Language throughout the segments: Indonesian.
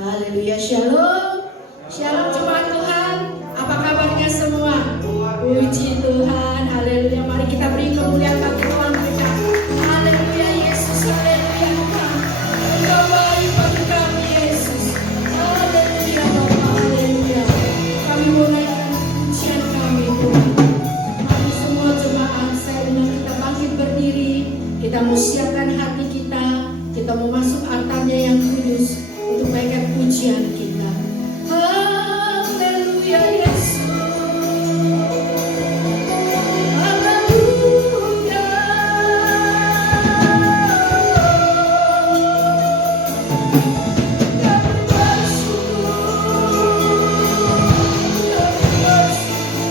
Haleluya, shalom. Shalom jemaat Tuhan. Apa kabarnya semua? Puji Tuhan. Haleluya. Mari kita beri kemuliaan bagi Tuhan kita. Haleluya Yesus. Haleluya Tuhan. Engkau baik bagi kami Yesus. Haleluya Bapa. Haleluya. Kami mulai pujian kami Tuhan. Mari semua jemaat, saya undang kita bangkit berdiri. Kita mau siapkan hati kita. Kita mau masuk altarnya yang kudus untuk menaikkan pujian kita. Haleluya Yesus. Haleluya. Kami bersyukur. Kami bersyukur.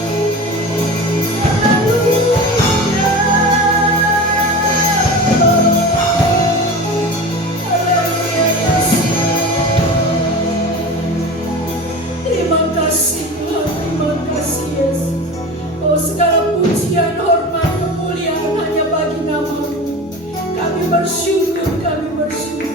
Haleluya. Terima kasih Tuhan, terima kasih Yesus. Oh, segala pujian, hormat, kemuliaan hanya bagi nama-Mu. Kami bersyukur, kami bersyukur.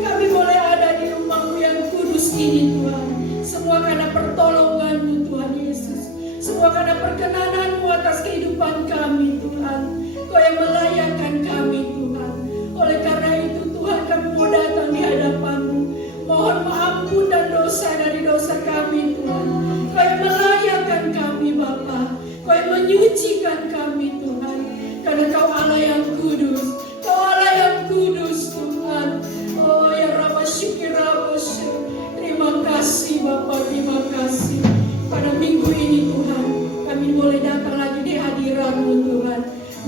Kami boleh ada di rumah-Mu yang kudus ini Tuhan. Semua karena pertolongan-Mu Tuhan Yesus. Semua karena perkenanan-Mu atas kehidupan kami Tuhan. Kau yang melayakkan kami Tuhan. Oleh karena itu Tuhan, kami mau datang di hadapan-Mu. Mohon ampun dan dosa dari dosa kami Tuhan. Kau yang melayakkan kami Bapa. Kau yang menyucikan kami Tuhan. Karena Kau Allah yang kudus. Kau Allah yang kudus Tuhan. Oh ya Rabba Syukir Rabba Syukir. Terima kasih Bapa, terima kasih. Pada minggu ini Tuhan, kami boleh datang lagi di hadirat-Mu Tuhan.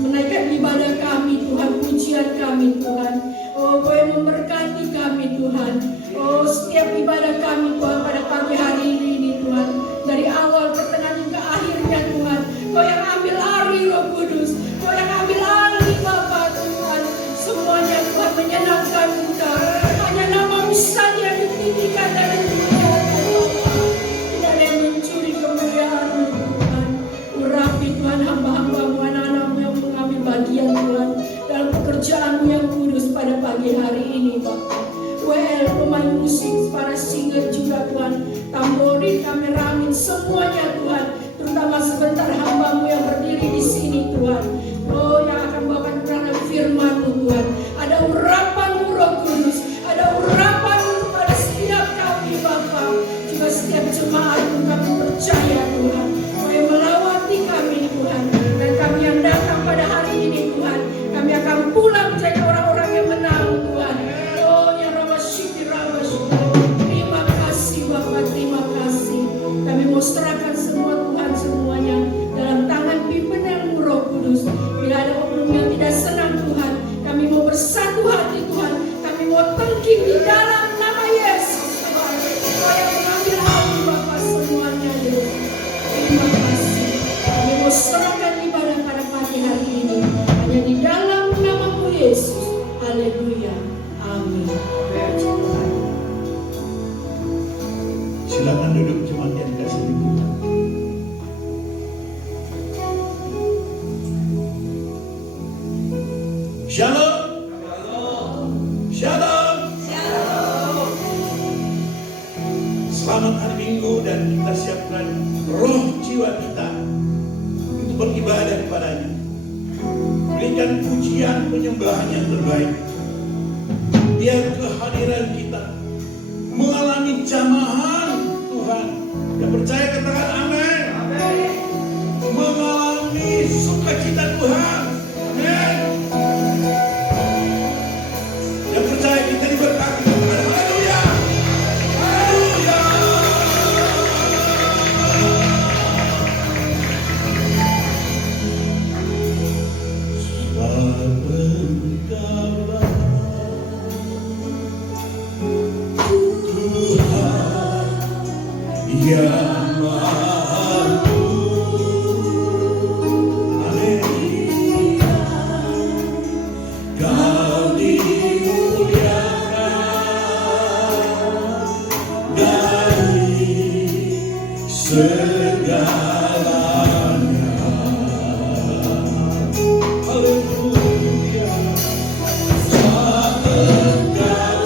Menaikkan ibadah kami Tuhan, pujian kami Tuhan. Oh Kau yang memberkati kami Tuhan. Oh setiap ibadah kami Tuhan pada pagi hari ini Tuhan. Dari awal, pertengahan hingga akhirnya Tuhan. Kau yang ambil alih Roh Kudus. Kau yang ambil alih Bapa Tuhan. Semuanya Tuhan menyenangkan kita. Hanya nama-Mu saja yang ditinggikan dan dimuliakan Bapa. Tidak ada yang mencuri kemuliaan-Mu Tuhan. Urapi Tuhan hamba-hamba-Mu, anak-anak-Mu yang mengambil bagian Tuhan dalam pekerjaan-Mu yang kudus pada pagi hari ini Bapa. WL, pemain musik, para singer juga Tuhan, tamborin, kameramen, semuanya Tuhan, terutama sebentar hamba-Mu yang berdiri di sini Tuhan. Oh yang akan bawakan keterangan firman-Mu Tuhan. Ada urapan-Mu Roh Kudus, ada urapan-Mu kepada setiap kami Bapa, juga setiap jemaat-Mu kami percaya Tuhan. Kau yang melawati kami Tuhan, dan kami yang datang pada hari ini Tuhan, kami akan pulang menjadi orang-orang yang menang Tuhan. Terima kasih Bapak, terima kasih. Kami mau serahkan semua Tuhan semuanya dalam tangan pimpinan-Mu Roh Kudus. Bila ada oknum yang tidak senang Tuhan, kami mau bersatu hati Tuhan. Kami mau tangkip di dalam nama Yesus Tuhan. Kau yang mengambil alih Bapak semuanya Yesus. Terima kasih. Kami mau serahkan ibadah pada pagi hari ini hanya di dalam nama-Mu Yesus. Haleluya. Amin. Silakan duduk jemaat yang dikasih Tuhan. Shalom. Shalom. Shalom. Selamat hari Minggu dan kita siapkan roh jiwa kita untuk beribadah kepadanya. Berikan pujian penyembahan yang terbaik. Biar kehadiran kita mengalami jamahan Tuhan. Yang percaya katakan amin. Amin. Mengalami sukacita Tuhan. Amin. Yang percaya kita diberkati katakan haleluya. Haleluya. Yang Maha Haleluya, Kau dimuliakan dari segalanya. Haleluya. Saat engkau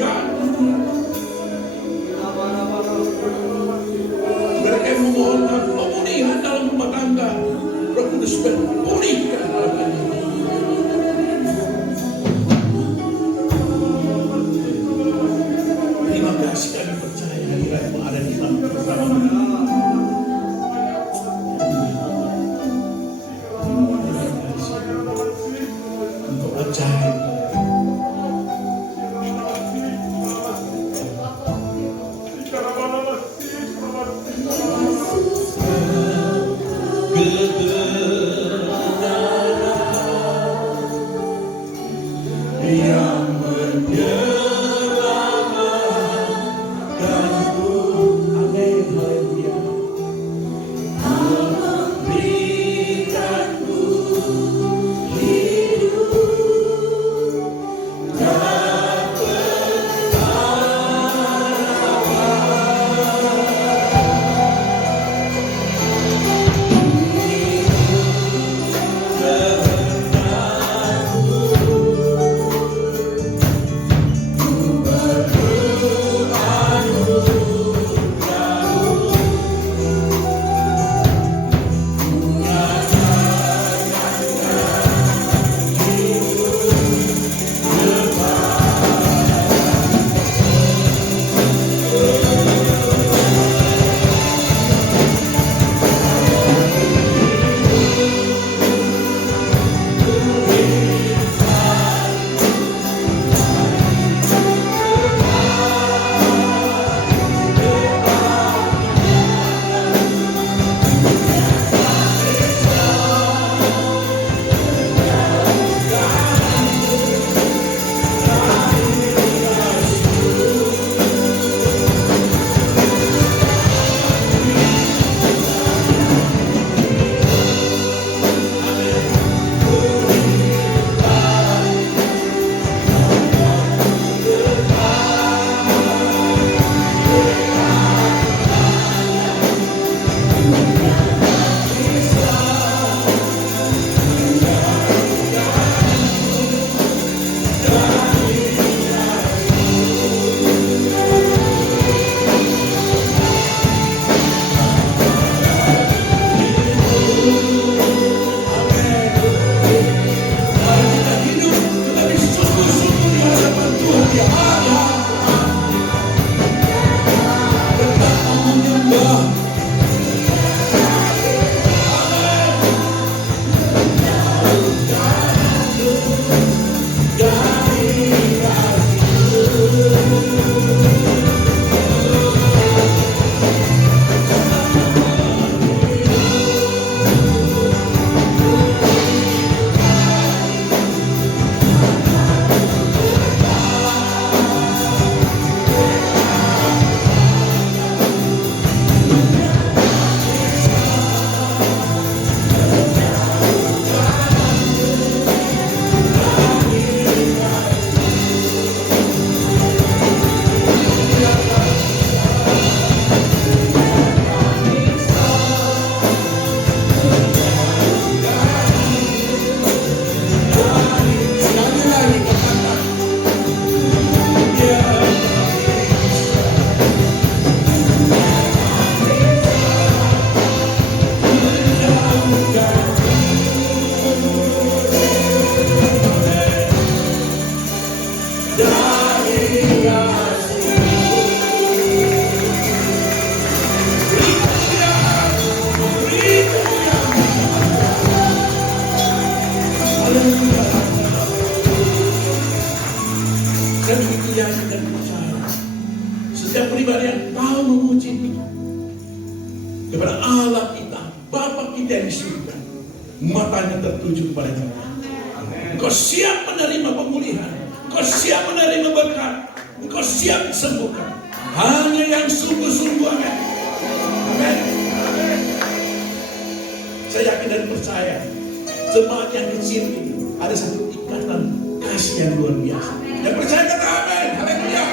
teruskan. Mereka memohonkan pemulihan dalam rumah tangga. Roh Kudus berpulihkan harapan ini. Terima kasih kami percaya hadiratmu ada di dalam bersama kami. Untuk ajaib. Yang menyelamatkanku, amin, haleluya. Memberikanku hidup dan Setiap pribadi yang mau memuji kepada Allah kita, Bapa kita yang di surga, matanya tertuju kepada kita. Engkau siap menerima pemulihan, engkau siap menerima berkat, engkau siap disembuhkan. Hanya yang sungguh-sungguh, amin. Amin. Saya yakin dan percaya, jemaat yang kecil ini ada satu ikatan kasih yang luar biasa. Yang percaya kata amin. Haleluya.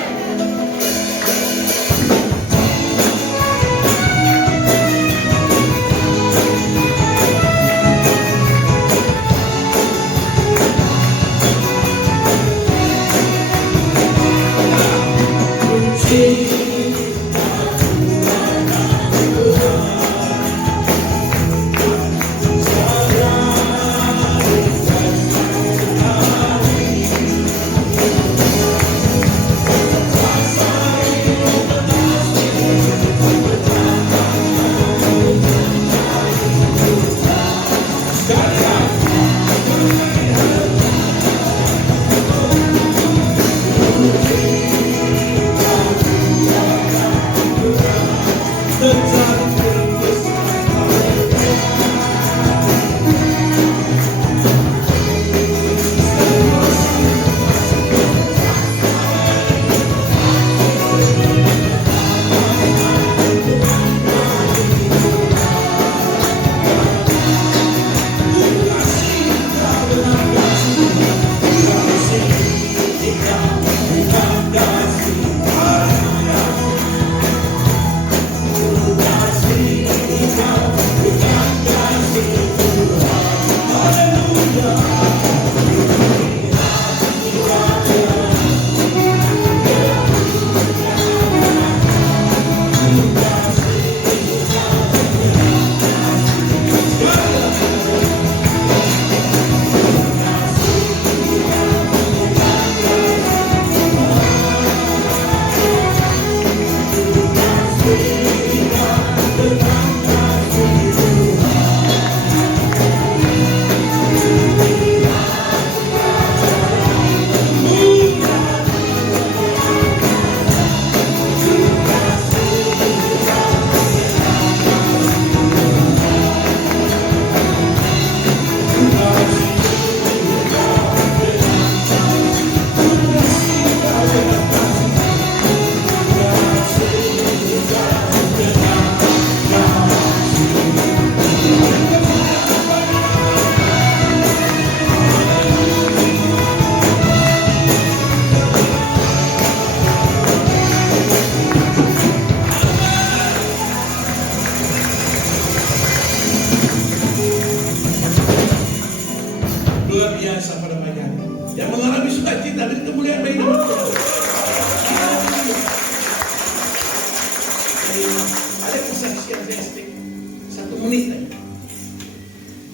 menit aja.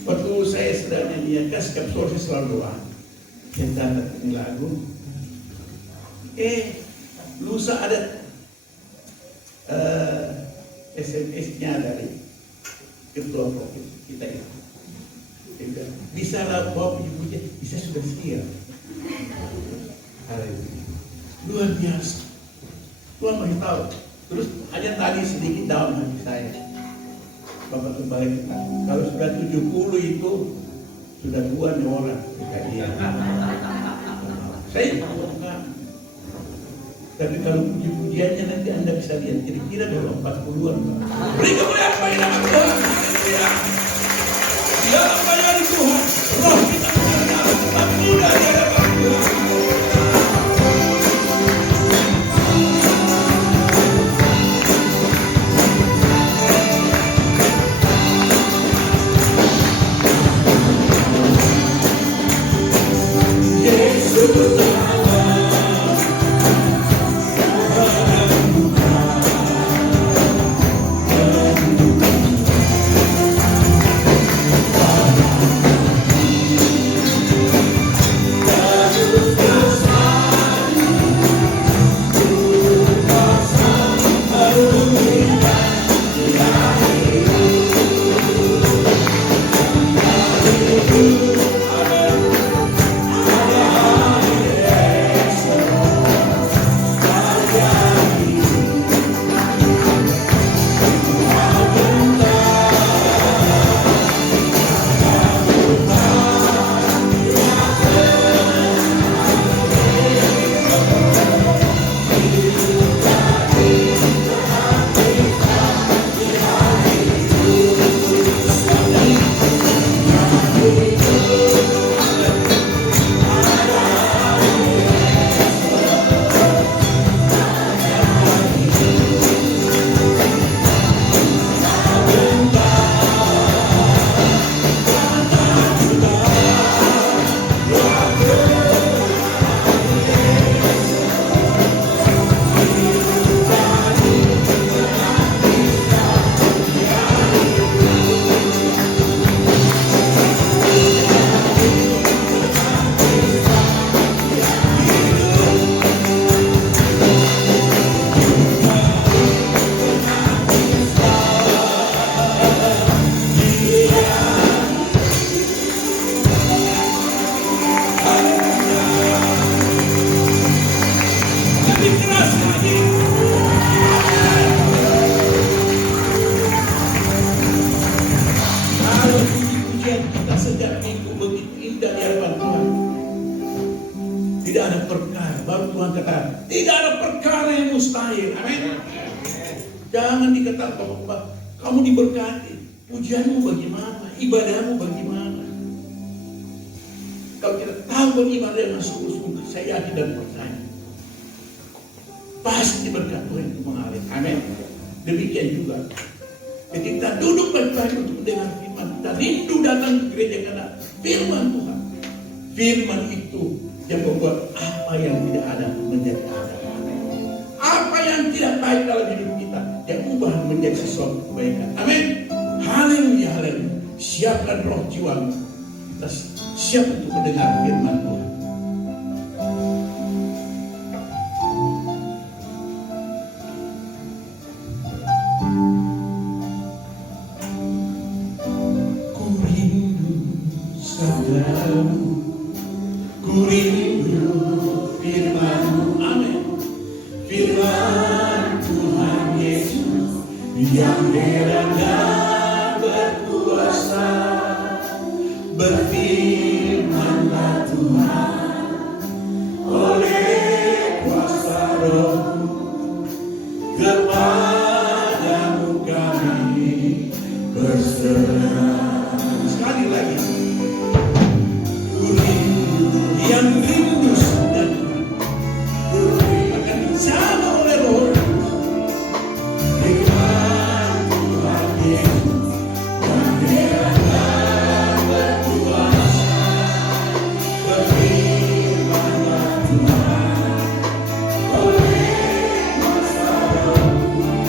Waktu saya sedang nyanyikan setiap sore saya selalu doa. Yang catat ini lagu. Lusa ada SMS-nya dari ketua provinsi kita itu. Bisa lah bawa puji-pujian, bisa sudah siap. Luar biasa. Tuhan masih tahu. Terus hanya tadi sedikit dalam hati saya. Bapak kembali, kalau sudah 70 itu sudah 2 nih orang. Saya bukan. Tapi kalau puji-pujiannya nanti Anda bisa lihat kira-kira kalau 40-an. Beri kemuliaan bagi nama Tuhan. Dalam bayangan Tuhan, roh kita tetap muda di hadapan Tuhan. Tidak ada perkara, baru Tuhan katakan, tidak ada perkara yang mustahil. Amin. Jangan dikatakan bahwa kamu diberkati, pujianmu bagaimana, ibadahmu bagaimana. Kalau kita tahu beribadah dengan sungguh-sungguh, saya yakin dan percaya, pasti berkat Tuhan itu mengalir. Amin. Demikian juga ketika duduk baik-baik untuk mendengar firman, kita rindu datang ke gereja karena firman Tuhan. Firman itu yang membuat apa yang tidak ada menjadi ada. Apa yang tidak baik dalam hidup kita, yang ubah menjadi sesuatu kebaikan. Amin. Haleluya, haleluya. Siapkan roh jiwamu. Kita siap untuk mendengar firman Tuhan. Ku rindu saudaramu. Ku rindu firman-Mu, amin. Firman Tuhan Yesus yang heran dan berkuasa. Berfirmanlah Tuhan oleh kuasa Roh-Mu, kepadamu kami berserah. Sekali lagi. Yang rindu sudah akan sama oleh Roh firman Tuhan Yesus yang heran dan berkuasa. Berfirmanlah Tuhan oleh kuasa Roh-Mu,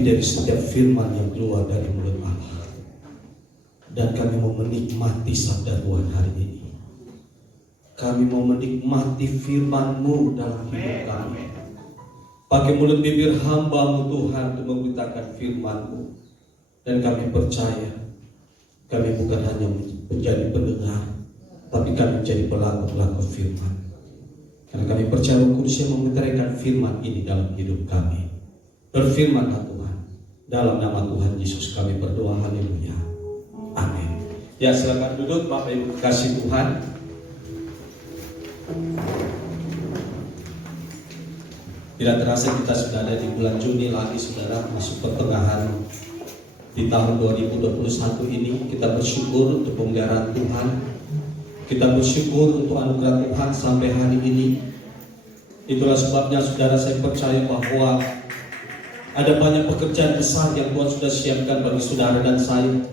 tapi dari setiap firman yang keluar dari mulut Allah. Dan kami mau menikmati sabda Tuhan hari ini. Kami mau menikmati firman-Mu dalam hidup kami. Pakai mulut bibir hamba-Mu Tuhan untuk memberitakan firman-Mu. Dan kami percaya, kami bukan hanya menjadi pendengar, tapi kami menjadi pelaku-pelaku firman. Karena kami percaya Roh Kudus yang memeteraikan firman ini dalam hidup kami. Berfirmanlah Tuhan, dalam nama Tuhan Yesus kami berdoa, haleluya, amin. Ya, silakan duduk Bapak Ibu kasih Tuhan. Tidak terasa kita sudah ada di bulan Juni lagi, saudara, masuk pertengahan di tahun 2021 ini. Kita bersyukur untuk pemeliharaan Tuhan. Kita bersyukur untuk anugerah Tuhan sampai hari ini. Itulah sebabnya, saudara, saya percaya bahwa ada banyak pekerjaan besar yang Tuhan sudah siapkan bagi saudara dan saya.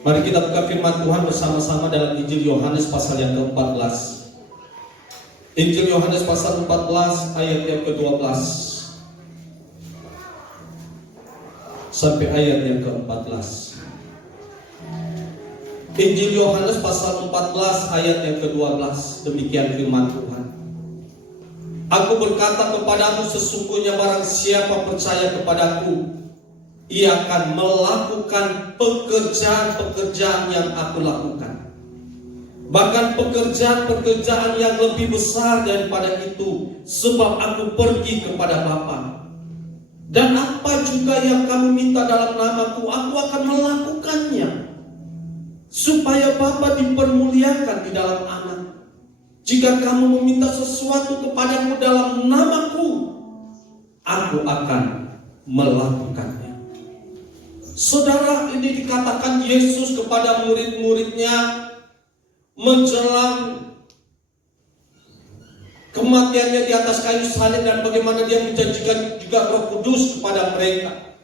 Mari kita buka firman Tuhan bersama-sama dalam Injil Yohanes pasal yang ke-14. Injil Yohanes pasal 14 ayat yang ke-12 sampai ayat yang ke-14. Injil Yohanes pasal 14 ayat yang ke-12. Demikian firman Tuhan. Aku berkata kepadamu, sesungguhnya barang siapa percaya kepadaku, ia akan melakukan pekerjaan-pekerjaan yang aku lakukan. Bahkan pekerjaan-pekerjaan yang lebih besar daripada itu, sebab aku pergi kepada Bapa. Dan apa juga yang kamu minta dalam namaku, aku akan melakukannya, supaya Bapa dipermuliakan di dalam Anak. Jika kamu meminta sesuatu kepadaku dalam namaku, aku akan melakukannya. Saudara, ini dikatakan Yesus kepada murid-muridnya menjelang kematiannya di atas kayu salib, dan bagaimana dia menjanjikan juga Roh Kudus kepada mereka.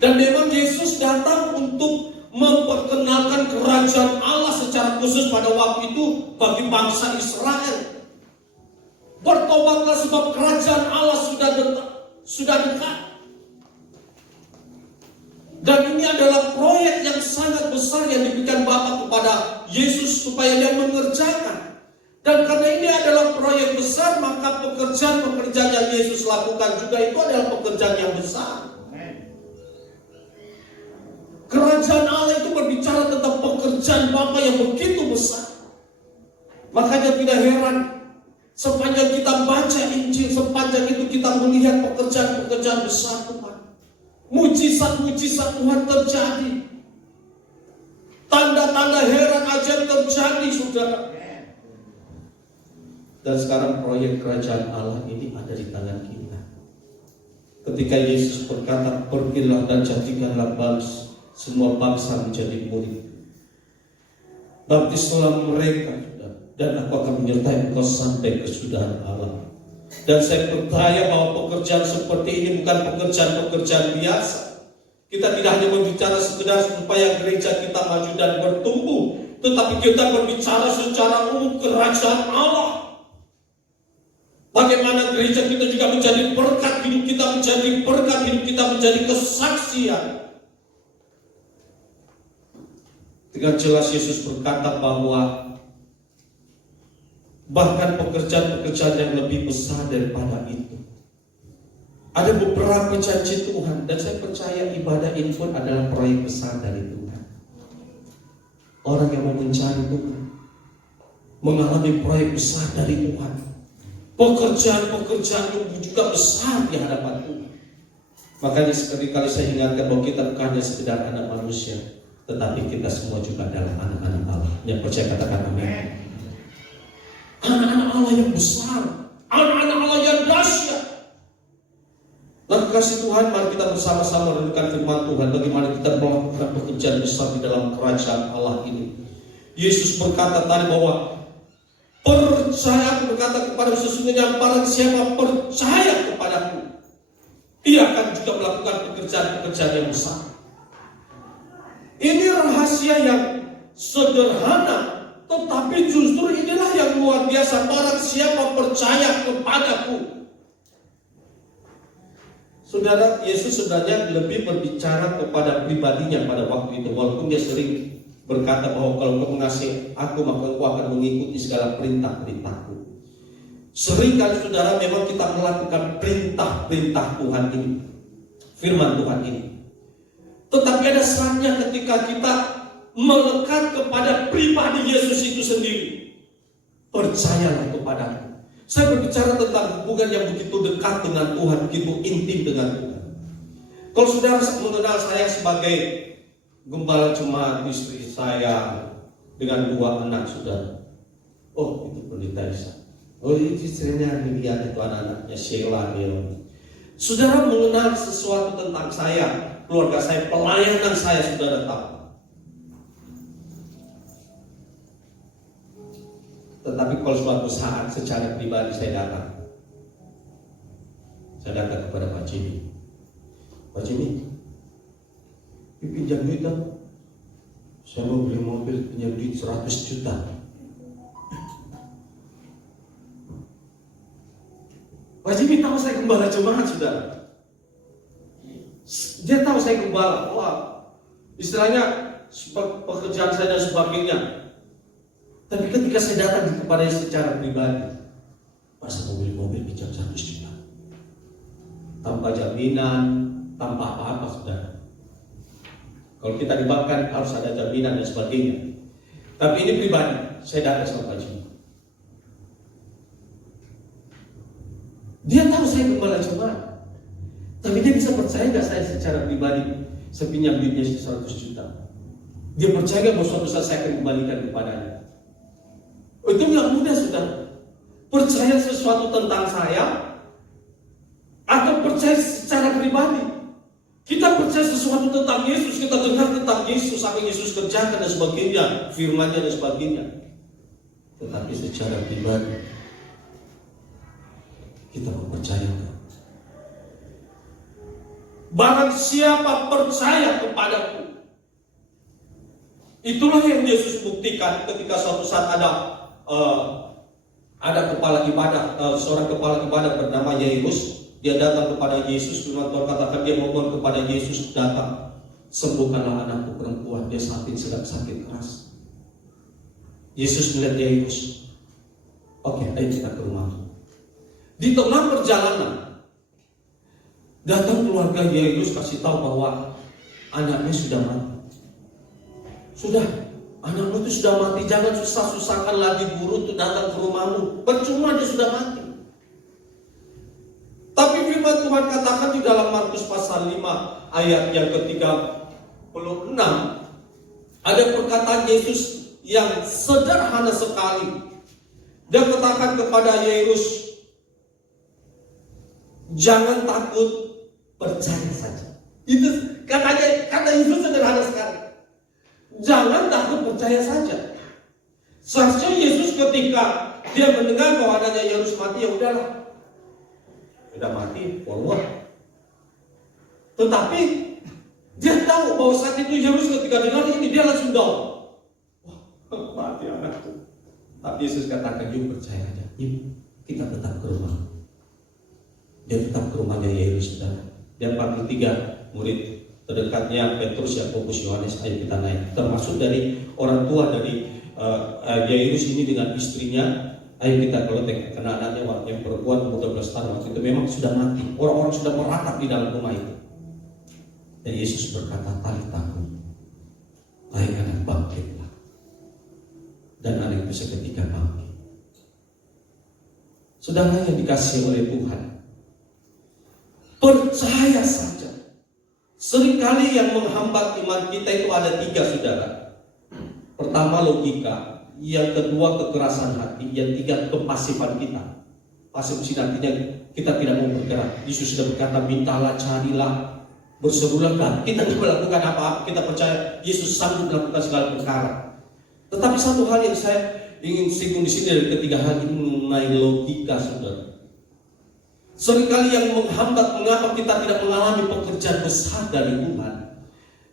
Dan memang Yesus datang untuk memperkenalkan kerajaan Allah secara khusus pada waktu itu bagi bangsa Israel. Bertobatlah sebab kerajaan Allah sudah dekat. Dan ini adalah proyek yang sangat besar yang diberikan Bapa kepada Yesus supaya dia mengerjakan. Dan karena ini adalah proyek besar, maka pekerjaan-pekerjaan yang Yesus lakukan juga itu adalah pekerjaan yang besar. Kerajaan Allah itu berbicara tentang pekerjaan Bapa yang begitu besar. Makanya tidak heran, sepanjang kita baca Injil, sepanjang itu kita melihat pekerjaan-pekerjaan besar Tuhan. Mujizat-mujizat Tuhan terjadi. Tanda-tanda heran ajaib terjadi, saudara. Dan sekarang proyek kerajaan Allah ini ada di tangan kita. Ketika Yesus berkata, pergilah dan jadikanlah semua bangsa menjadi murid. Baptislah mereka, dan aku akan menyertai engkau sampai kesudahan Allah. Dan saya percaya bahwa pekerjaan seperti ini bukan pekerjaan-pekerjaan biasa. Kita tidak hanya berbicara sekedar supaya gereja kita maju dan bertumbuh, tetapi kita berbicara secara umum kerajaan Allah. Bagaimana gereja kita juga menjadi berkat, hidup kita menjadi berkat, hidup kita menjadi kesaksian. Dengan jelas Yesus berkata bahwa bahkan pekerjaan-pekerjaan yang lebih besar daripada itu. Ada beberapa janji Tuhan, dan saya percaya ibadah ini pun adalah proyek besar dari Tuhan. Orang yang mau mencari Tuhan mengalami proyek besar dari Tuhan. Pekerjaan-pekerjaan yang juga besar di hadapan Tuhan. Makanya sekali-kali saya ingatkan bahwa kita bukan hanya sekedar anak manusia, tetapi kita semua juga adalah anak-anak Allah. Yang percaya katakan amin. Anak-anak Allah yang besar, anak-anak Allah yang dahsyat. Lalu kasih Tuhan, mari kita bersama-sama renungkan firman Tuhan, bagaimana kita melakukan pekerjaan besar di dalam kerajaan Allah ini. Yesus berkata tadi bahwa percaya, aku berkata kepada sesungguhnya barang siapa percaya kepadaku, ia akan juga melakukan pekerjaan-pekerjaan yang besar. Ini rahasia yang sederhana, tetapi justru inilah yang luar biasa. Barang siapa percaya kepadaku. Saudara, Yesus sebenarnya lebih berbicara kepada pribadinya pada waktu itu. Walaupun dia sering berkata bahwa kalau kau mengasihi aku, maka kau akan mengikuti segala perintah-perintahku. Sering kali saudara memang kita melakukan perintah-perintah Tuhan ini, firman Tuhan ini. Tetapi ada saatnya ketika kita melekat kepada pribadi Yesus itu sendiri. Percayalah kepadaku. Saya berbicara tentang hubungan yang begitu dekat dengan Tuhan, begitu intim dengan Tuhan. Kalau saudara mengenal saya sebagai gembala jemaat, istri saya dengan 2 anak saudara. Oh, itu pendeta Isa. Oh, itu istrinya Lilian, itu anak-anaknya Sheila, Leon. Saudara mengenal sesuatu tentang saya, keluarga saya, pelayanan saya, saudara tahu. Tetapi kalau suatu saat secara pribadi saya datang kepada Pak Jimmy. Pak Jimmy, pinjam duit dong. Saya mau beli mobil, pinjam duit 100 juta. Pak Jimmy tahu saya gembala jemaat, saudara. Dia tahu saya gembala. Wah, istilahnya pekerjaan saya dan sebagainya. Tapi ketika saya datang kepada dia secara pribadi, Pak, saya mau beli mobil pinjam 100 juta. Tanpa jaminan, tanpa apa-apa, saudara. Kalau kita di bank kan harus ada jaminan dan sebagainya. Tapi ini pribadi, saya datang sama Pak Jimmy. Dia tahu saya gembala jemaat, tapi dia bisa percaya nggak saya secara pribadi saya pinjam duitnya 100 juta. Dia percaya nggak bahwa suatu saat saya akan kembalikan kepadanya? Itu nggak mudah, saudara. Percaya sesuatu tentang saya atau percaya secara pribadi. Kita percaya sesuatu tentang Yesus, kita dengar tentang Yesus, apa yang Yesus kerjakan dan sebagainya, firman-Nya dan sebagainya. Tetapi secara pribadi kita mempercayakan. Barang siapa percaya kepadaku, itulah yang Yesus buktikan ketika suatu saat ada kepala ibadah, seorang kepala ibadah bernama Yairus. Dia datang kepada Yesus, firman Tuhan katakan dia mohon kepada Yesus, datang, sembuhkanlah anakku perempuan, dia sedang sakit keras. Yesus melihat Yairus, oke, ayo kita ke rumah. Di tengah perjalanan, datang keluarga Yairus kasih tahu bahwa anaknya sudah mati. Sudah, anakmu itu sudah mati, jangan susah-susahkan lagi guru untuk datang ke rumahmu. Percuma dia sudah mati. Tapi firman Tuhan katakan di dalam Markus pasal 5 ayat yang ke-36, ada perkataan Yesus yang sederhana sekali. Dia katakan kepada Yairus, jangan takut, percaya saja. Itu kata Yesus sederhana sekali. Jangan takut, percaya saja. Seharusnya Yesus ketika dia mendengar bahwa anaknya Yairus mati, ya udahlah, udah mati, forward. Tetapi dia tahu bahwa saat itu Yairus ketika dengar ini dia langsung down. Wah, mati anakku. Tapi Yesus katakan, yuk percaya aja, yuk kita tetap ke rumah. Dia tetap ke rumahnya Yairus, saudara. Dia panggil 3 murid terdekatnya, Petrus, Yakobus, Yohanes. Ayo kita naik. Termasuk dari orang tua dari Yairus ini dengan istrinya. Ayo kita keloteng, karena anaknya yang perempuan umur 12 tahun waktu itu memang sudah mati. Orang-orang sudah meratap di dalam rumah itu. Dan Yesus berkata, talitakum, hai anak, bangkitlah. Dan anak itu seketika bangkit. Saudara yang dikasihi oleh Tuhan, percaya saja. Seringkali yang menghambat iman kita itu ada 3, saudara. Pertama, logika. Yang kedua, kekerasan hati. Yang 3, kepasifan kita. Pasif artinya kita tidak mau bergerak. Yesus sudah berkata, mintalah, carilah, berserulah. Kita tidak melakukan apa-apa. Kita percaya Yesus sanggup melakukan segala perkara. Tetapi satu hal yang saya ingin singgung di sini dari ketiga hal ini mengenai logika, saudara. Seringkali yang menghambat mengapa kita tidak mengalami pekerjaan besar dari Tuhan.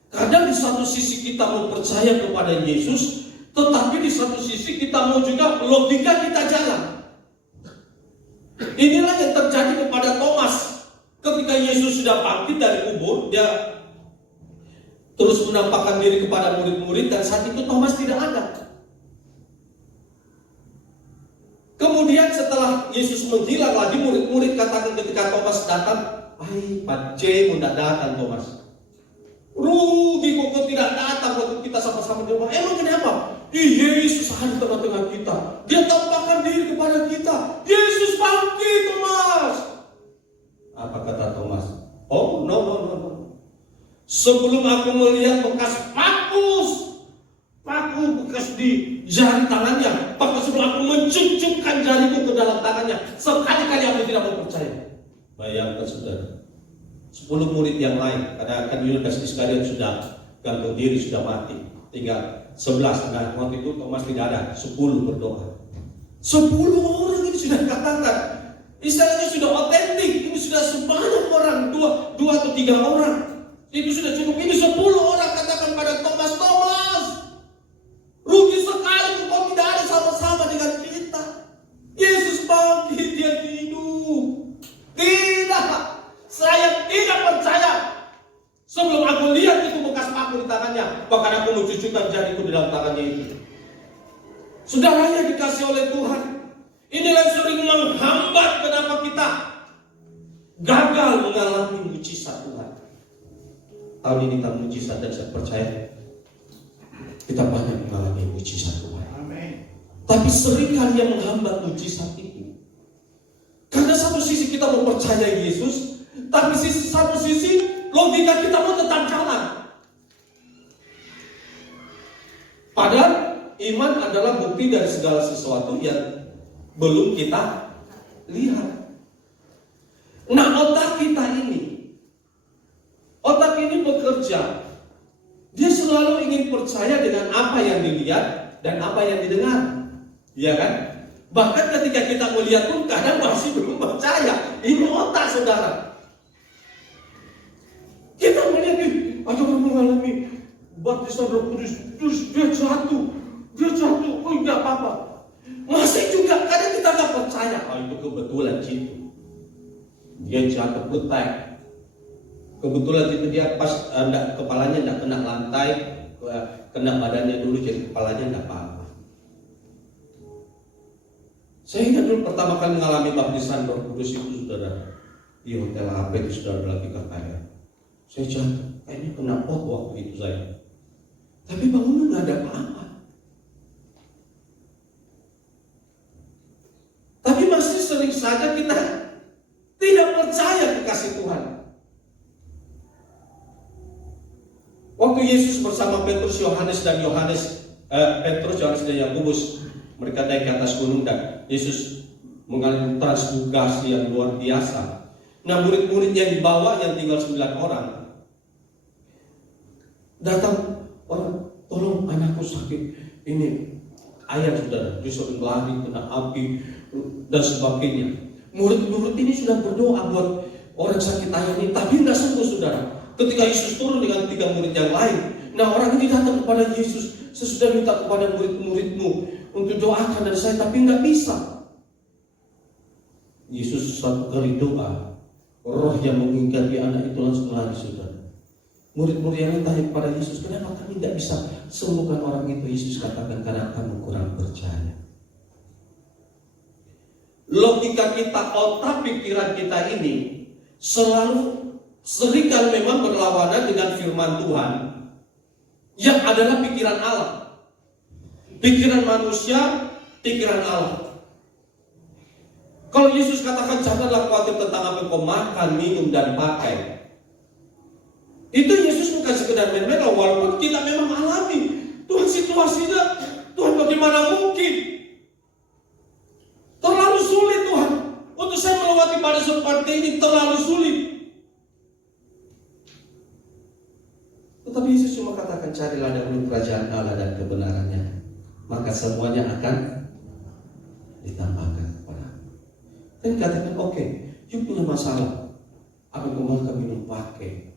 Kadang di satu sisi kita mau percaya kepada Yesus, tetapi di satu sisi kita mau juga logika kita jalan. Inilah yang terjadi kepada Thomas ketika Yesus sudah bangkit dari kubur, dia terus menampakkan diri kepada murid-murid, dan saat itu Thomas tidak ada. Kemudian setelah Yesus menghilang lagi, murid-murid katakan ketika Thomas datang, "Hai, Pak C, tidak datang Thomas. Rugi kok tidak datang waktu kita sama-sama di rumah." Emang kenapa? Yesus ada di tengah-tengah kita. Dia tampakkan diri kepada kita. Yesus bangkit, Thomas. Apa kata Thomas? Oh, no. Sebelum aku melihat bekas paku bekas di jari tangannya, bahkan sebelum aku mencucukkan jariku ke dalam tangannya, sekali-kali aku tidak mau percaya. Bayangkan saudara, 10 murid yang lain, karena kan Yudas Iskariot sudah gantung diri, sudah mati, tinggal 11. Nah, waktu itu Thomas tidak ada, 10 berdoa. 10 orang ini sudah katakan, istilahnya sudah otentik, ini sudah sebanyak orang, 2 atau 3 orang. Itu sudah cukup. Ini 10 orang katakan pada Thomas, rugi sekali kau tidak ada sama-sama dengan kita. Yesus bangkit, dia hidup. Tidak, saya tidak percaya. Sebelum aku lihat itu bekas paku di tangannya, bahkan aku mencucukkan jariku di dalam tangannya itu. Saudara yang dikasih oleh Tuhan, inilah yang sering menghambat kenapa kita gagal mengalami mujizat Tuhan. Tahun ini tak mujizat, dan saya percaya kita banyak mengalami mujizat Tuhan. Amin. Tapi seringkali yang menghambat mujizat itu, karena satu sisi kita mau percaya Yesus, tapi satu sisi logika kita mau tetap jalan. Padahal iman adalah bukti dari segala sesuatu yang belum kita lihat. Nah, otak ini bekerja. Dia selalu ingin percaya dengan apa yang dilihat dan apa yang didengar. Iya kan? Bahkan ketika kita melihat pun kadang masih belum percaya. Ini otak, saudara. Kita melihat, ada orang mengalami baptisan Roh Kudus, terus dia jatuh, oh tidak apa-apa. Masih juga kadang kita tak percaya. Itu kebetulan situ. Dia jatuh betai. Kebetulan itu dia pas kepalanya tidak kena lantai, kena badannya dulu, jadi kepalanya tidak apa-apa. Saya ingat dulu pertama kali mengalami baptisan Roh Kudus itu, saudara, di hotel HP itu, saudara, lagi KKR. Saya jatuh, kayaknya kena pot waktu itu saya. Tapi bangunan nggak ada apa-apa. Tapi masih sering saja kita tidak percaya kekasih Tuhan. Waktu Yesus bersama Petrus, Yohanes dan Yakobus, mereka naik ke atas gunung dan Yesus mengalami transbugasi yang luar biasa. Nah, murid-murid yang dibawa yang tinggal 9 orang datang, orang, tolong anakku sakit, ini ayah saudara, disuruh lari kena api dan sebagainya. Murid-murid ini sudah berdoa buat orang sakit ayah ini, tapi nggak sembuh, saudara. Ketika Yesus turun dengan 3 murid yang lain, nah orang ini datang kepada Yesus, saya sudah minta kepada murid-muridmu untuk doakan dari saya, tapi nggak bisa. Yesus satu kali doa, roh yang mengingkari anak itu langsung lari, saudara. Murid-murid yang lain tanya kepada Yesus, kenapa kami tidak bisa sembuhkan orang itu? Yesus katakan, karena kamu kurang percaya. Logika kita, otak pikiran kita ini seringkali memang berlawanan dengan firman Tuhan yang adalah pikiran Allah. Pikiran manusia, pikiran Allah. Kalau Yesus katakan janganlah khawatir tentang apa yang kau makan, minum, dan pakai, itu Yesus bukan sekedar main-main, walaupun kita memang alami Tuhan situasinya. Tuhan, bagaimana mungkin? Terlalu sulit, Tuhan, untuk saya melewati pada seperti ini, terlalu sulit. Tetapi Yesus cuma katakan, carilah dahulu kerajaan Allah dan kebenarannya, maka semuanya akan ditambahkan kepadamu. Dan katakan, oke, you punya masalah, apa yang kau makan, minum, pakai.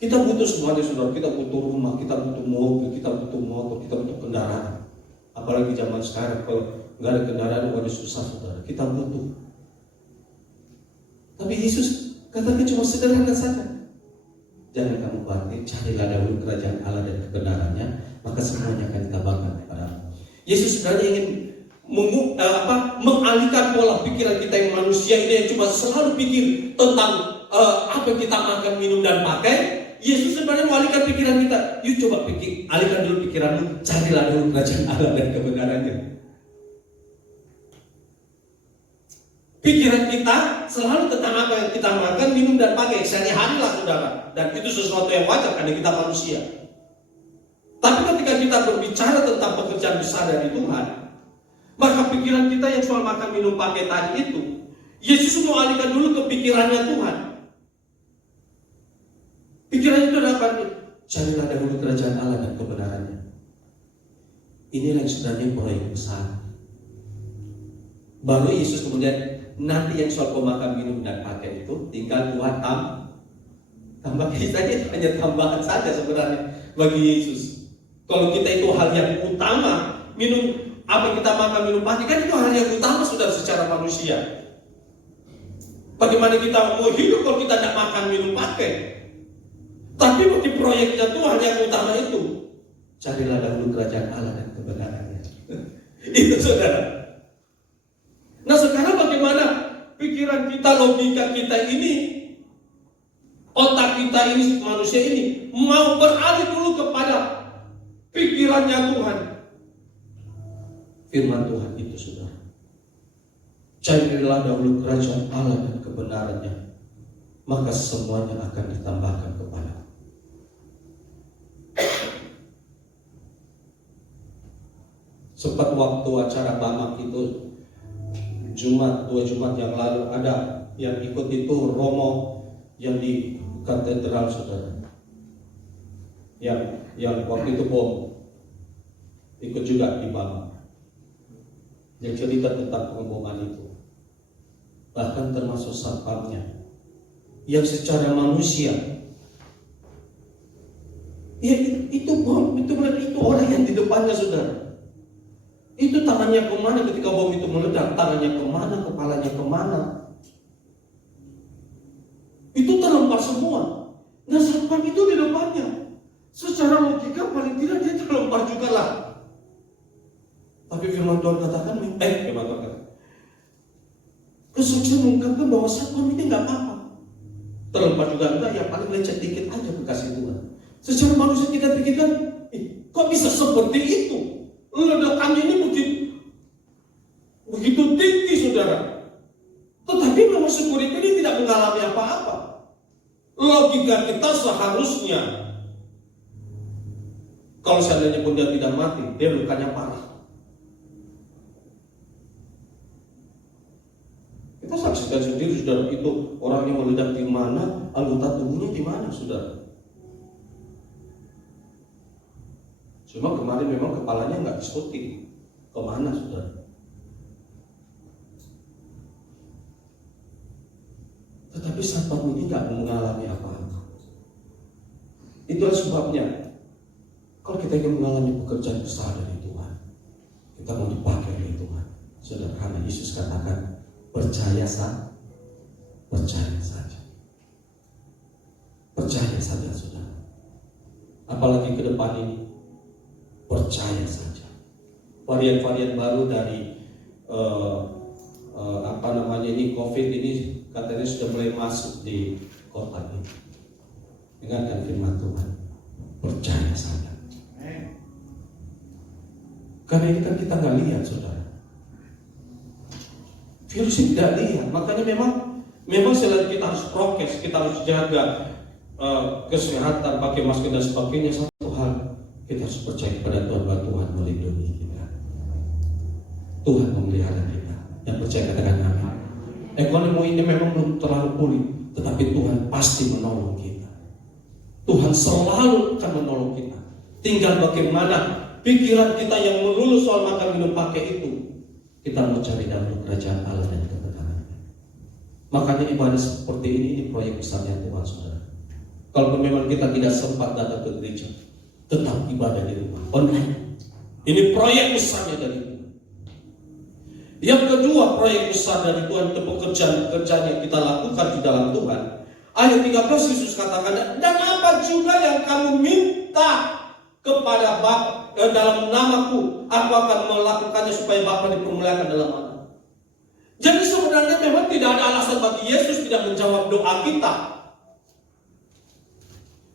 Kita butuh semuanya, saudara. Kita butuh rumah, kita butuh mobil, kita butuh motor, kita butuh kendaraan. Apalagi zaman sekarang, kalau nggak ada kendaraan, waduh susah, saudara. Kita butuh. Tapi Yesus katakan cuma sederhana saja. Jangan kamu khawatir, carilah dahulu kerajaan Allah dan kebenarannya, maka semuanya akan ditambahkan kepadamu. Yesus sebenarnya ingin mengalihkan pola pikiran kita yang manusia ini yang cuma selalu pikir tentang apa yang kita makan, minum, dan pakai. Yesus sebenarnya mengalihkan pikiran kita. Yuk coba alihkan dulu pikiranmu, carilah dulu kerajaan Allah dan kebenarannya. Pikiran kita selalu tentang apa yang kita makan, minum, dan pakai sehari-hari lah, saudara. Dan itu sesuatu yang wajar karena kita manusia. Tapi ketika kita berbicara tentang pekerjaan besar dari Tuhan, maka pikiran kita yang soal makan, minum, pakai tadi itu, Yesus mau alihkan dulu ke pikirannya Tuhan. Pikiran itu adalah apa? Carilah dahulu kerajaan Allah dan kebenarannya. Inilah yang sebenarnya proyek besar. Baru Yesus kemudian nanti yang soal pemakan, minum, dan pakai itu tinggal Tuhan tambah. Kita itu hanya tambahan saja sebenarnya bagi Yesus. Kalau kita itu hal yang utama, minum apa kita makan, minum, pakai, kan itu hal yang utama sudah secara manusia. Bagaimana kita mau hidup kalau kita tidak makan, minum, pakai? Tapi bagi proyeknya Tuhan yang utama itu, carilah dahulu kerajaan Allah dan kebenarannya. Itu saudara. Nah sekarang bagaimana pikiran kita, logika kita ini, otak kita ini, manusia ini mau beralih dulu kepada pikirannya Tuhan. Firman Tuhan itu saudara, carilah dahulu kerajaan Allah dan kebenarannya, maka semuanya akan ditambahkan kepada. Sempat waktu acara Bamak itu dua Jumat yang lalu ada yang ikut itu Romo yang di katedral saudara, yang waktu itu bom ikut juga di Bamak, yang cerita tentang pengeboman itu, bahkan termasuk satpamnya yang secara manusia ya itu bom itu orang yang di depannya saudara. Itu tangannya kemana ketika bom itu meledak? Tangannya kemana? Kepalanya kemana? Itu terlempar semua. Nah satpam itu di depannya. Secara logika paling tidak dia terlempar juga lah. Tapi firman Tuhan katakan, firman Tuhan katakan, kesaksian mengungkapkan bahwa satpam ini nggak apa-apa. Terlempar juga enggak, ya paling lecet dikit aja bekas itu. Secara manusia kita pikirkan, kok bisa seperti itu? Ledakannya ini begitu tinggi saudara. Tetapi memang security ini tidak mengalami apa-apa. Logika kita seharusnya, kalau seandainya pun dia tidak mati, dia lukanya parah. Kita saksikan sendiri saudara, itu orang yang meledak di mana, anggota tubuhnya di mana saudara. Cuma kemarin memang kepalanya nggak disuntik. Kemana saudara? Tetapi satpam ini nggak mengalami apa-apa. Itulah sebabnya kalau kita ingin mengalami pekerjaan besar dari Tuhan, kita mau dipakai oleh Tuhan. Sederhana Yesus katakan, percaya saja. Percaya saja saudara. Apalagi ke depan ini, percaya saja. Varian-varian baru dari ini COVID ini katanya sudah mulai masuk di kota ini. Dengarkan firman Tuhan, percaya saja. Karena ini kan kita nggak lihat saudara. Virus ini tidak lihat, makanya memang selain kita harus prokes, kita harus jaga kesehatan, pakai masker dan sebagainya. Satu hal, kita harus percaya kepada Tuhan bahwa Tuhan melindungi kita. Tuhan memelihara kita. Yang percaya katakan amin. Ekonomi ini memang belum terlalu pulih, tetapi Tuhan pasti menolong kita. Tuhan selalu akan menolong kita. Tinggal bagaimana pikiran kita yang melulu soal makan minum pakai itu, kita mau cari dahulu kerajaan Allah dan kebenarannya. Makanya ibadah seperti ini proyek besarnya Tuhan saudara. Kalau memang kita tidak sempat datang ke gereja, tetap ibadah di rumah online. Ini proyek besarnya dari Tuhan. Yang kedua, proyek besar dari Tuhan itu pekerjaan yang kita lakukan di dalam Tuhan. Ayat 13 Yesus katakan, dan apa juga yang kamu minta kepada Bapa dalam namaku, aku akan melakukannya supaya Bapa dipermuliakan dalam aku. Jadi sebenarnya memang tidak ada alasan bagi Yesus tidak menjawab doa kita.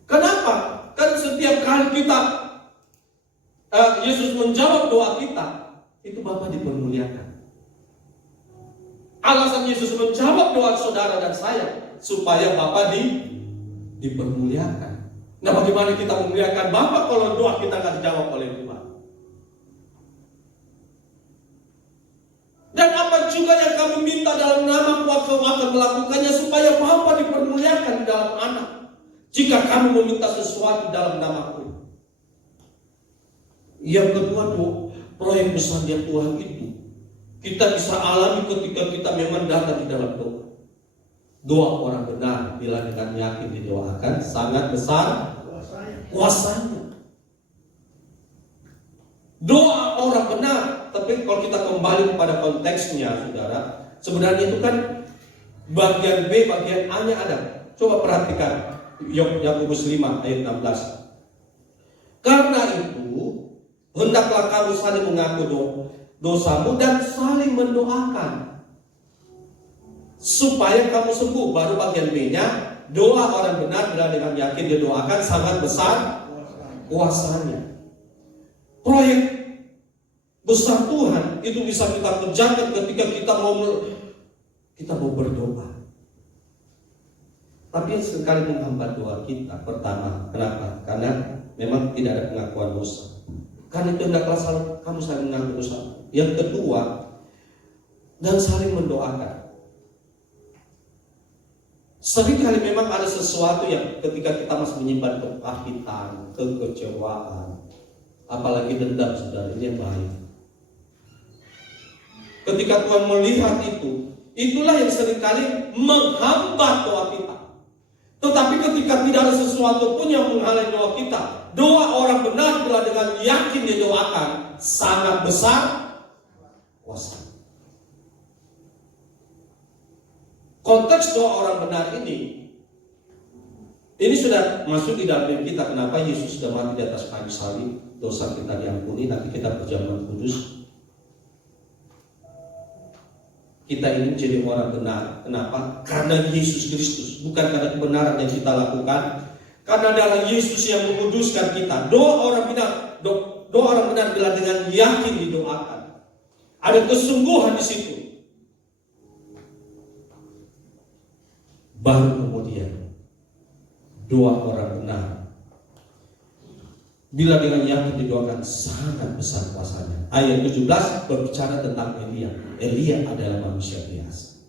Kenapa? Kan setiap kali kita Yesus menjawab doa kita, itu Bapa dipermuliakan. Alasan Yesus menjawab doa saudara dan saya supaya Bapa dipermuliakan. Nah, bagaimana kita memuliakan Bapa kalau doa kita nggak dijawab oleh Tuhan? Dan apa juga yang kamu minta dalam namaku, aku akan melakukannya supaya Bapa dipermuliakan di dalam anak. Jika kamu meminta sesuatu dalam namaku. Yang kedua, proyek besarnya Tuhan itu kita bisa alami ketika kita memang datang di dalam doa. Doa orang benar bila dengan yakin didoakan sangat besar kuasanya. Doa orang benar, tapi kalau kita kembali kepada konteksnya, saudara, sebenarnya itu kan bagian B, bagian A-nya ada. Coba perhatikan Yakobus 5 ayat 16. Karena itu hendaklah kamu saling mengaku dosamu dan saling mendoakan supaya kamu sembuh. Baru bagian B-nya, doa orang benar bila dengan yakin didoakan sangat besar kuasanya. Proyek besar Tuhan itu bisa kita kerjakan ketika kita mau berdoa. Tapi yang sekali menghambat doa kita, pertama, kenapa? Karena memang tidak ada pengakuan dosa. Karena itu hendaklah kamu saling mengaku dosa. Yang kedua, dan saling mendoakan. Seringkali memang ada sesuatu yang ketika kita masih menyimpan kepahitan, kekecewaan, apalagi dendam, saudara, ini yang bahaya. Ketika Tuhan melihat itu, itulah yang seringkali menghambat doa kita. Tetapi ketika tidak ada sesuatu pun yang menghalangi doa kita, doa orang benar bila dengan yakin didoakan sangat besar kuasa. Konteks doa orang benar ini sudah masuk di dalam diri kita. Kenapa Yesus sudah mati di atas kayu salib, dosa kita diampuni, nanti kita berjalan kudus. Kita ini menjadi orang benar. Kenapa? Karena Yesus Kristus, bukan karena kebenaran yang kita lakukan. Karena darah Yesus yang menguduskan kita. Doa orang benar bila dengan yakin didoakan. Ada kesungguhan di situ. Baru kemudian doa orang benar bila dengan yakin didoakan sangat besar kuasanya. Ayat 17 berbicara tentang Elia. Elia adalah manusia biasa.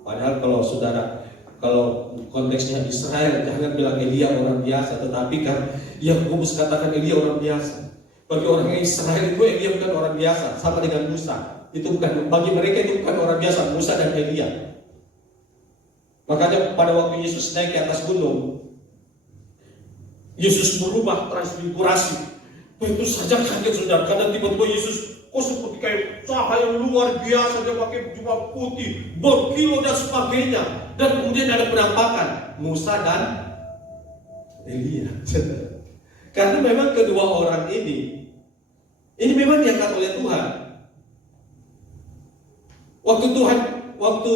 Padahal kalau konteksnya Israel, jangan bilang Elia orang biasa. Tetapi kan Yakobus katakan Elia orang biasa. Bagi orang Israel itu Elia bukan orang biasa, sama dengan Musa. Itu bukan, bagi mereka itu bukan orang biasa, Musa dan Elia. Makanya pada waktu Yesus naik ke atas gunung, Yesus berubah transfigurasi. Itu saja kaget, saudara, karena tiba-tiba Yesus kok seperti kayak cahaya yang luar biasa, dia pakai jubah putih, berkilau dan sebagainya. Dan kemudian ada penampakan Musa dan Elia. Karena memang kedua orang ini memang diangkat oleh Tuhan. Waktu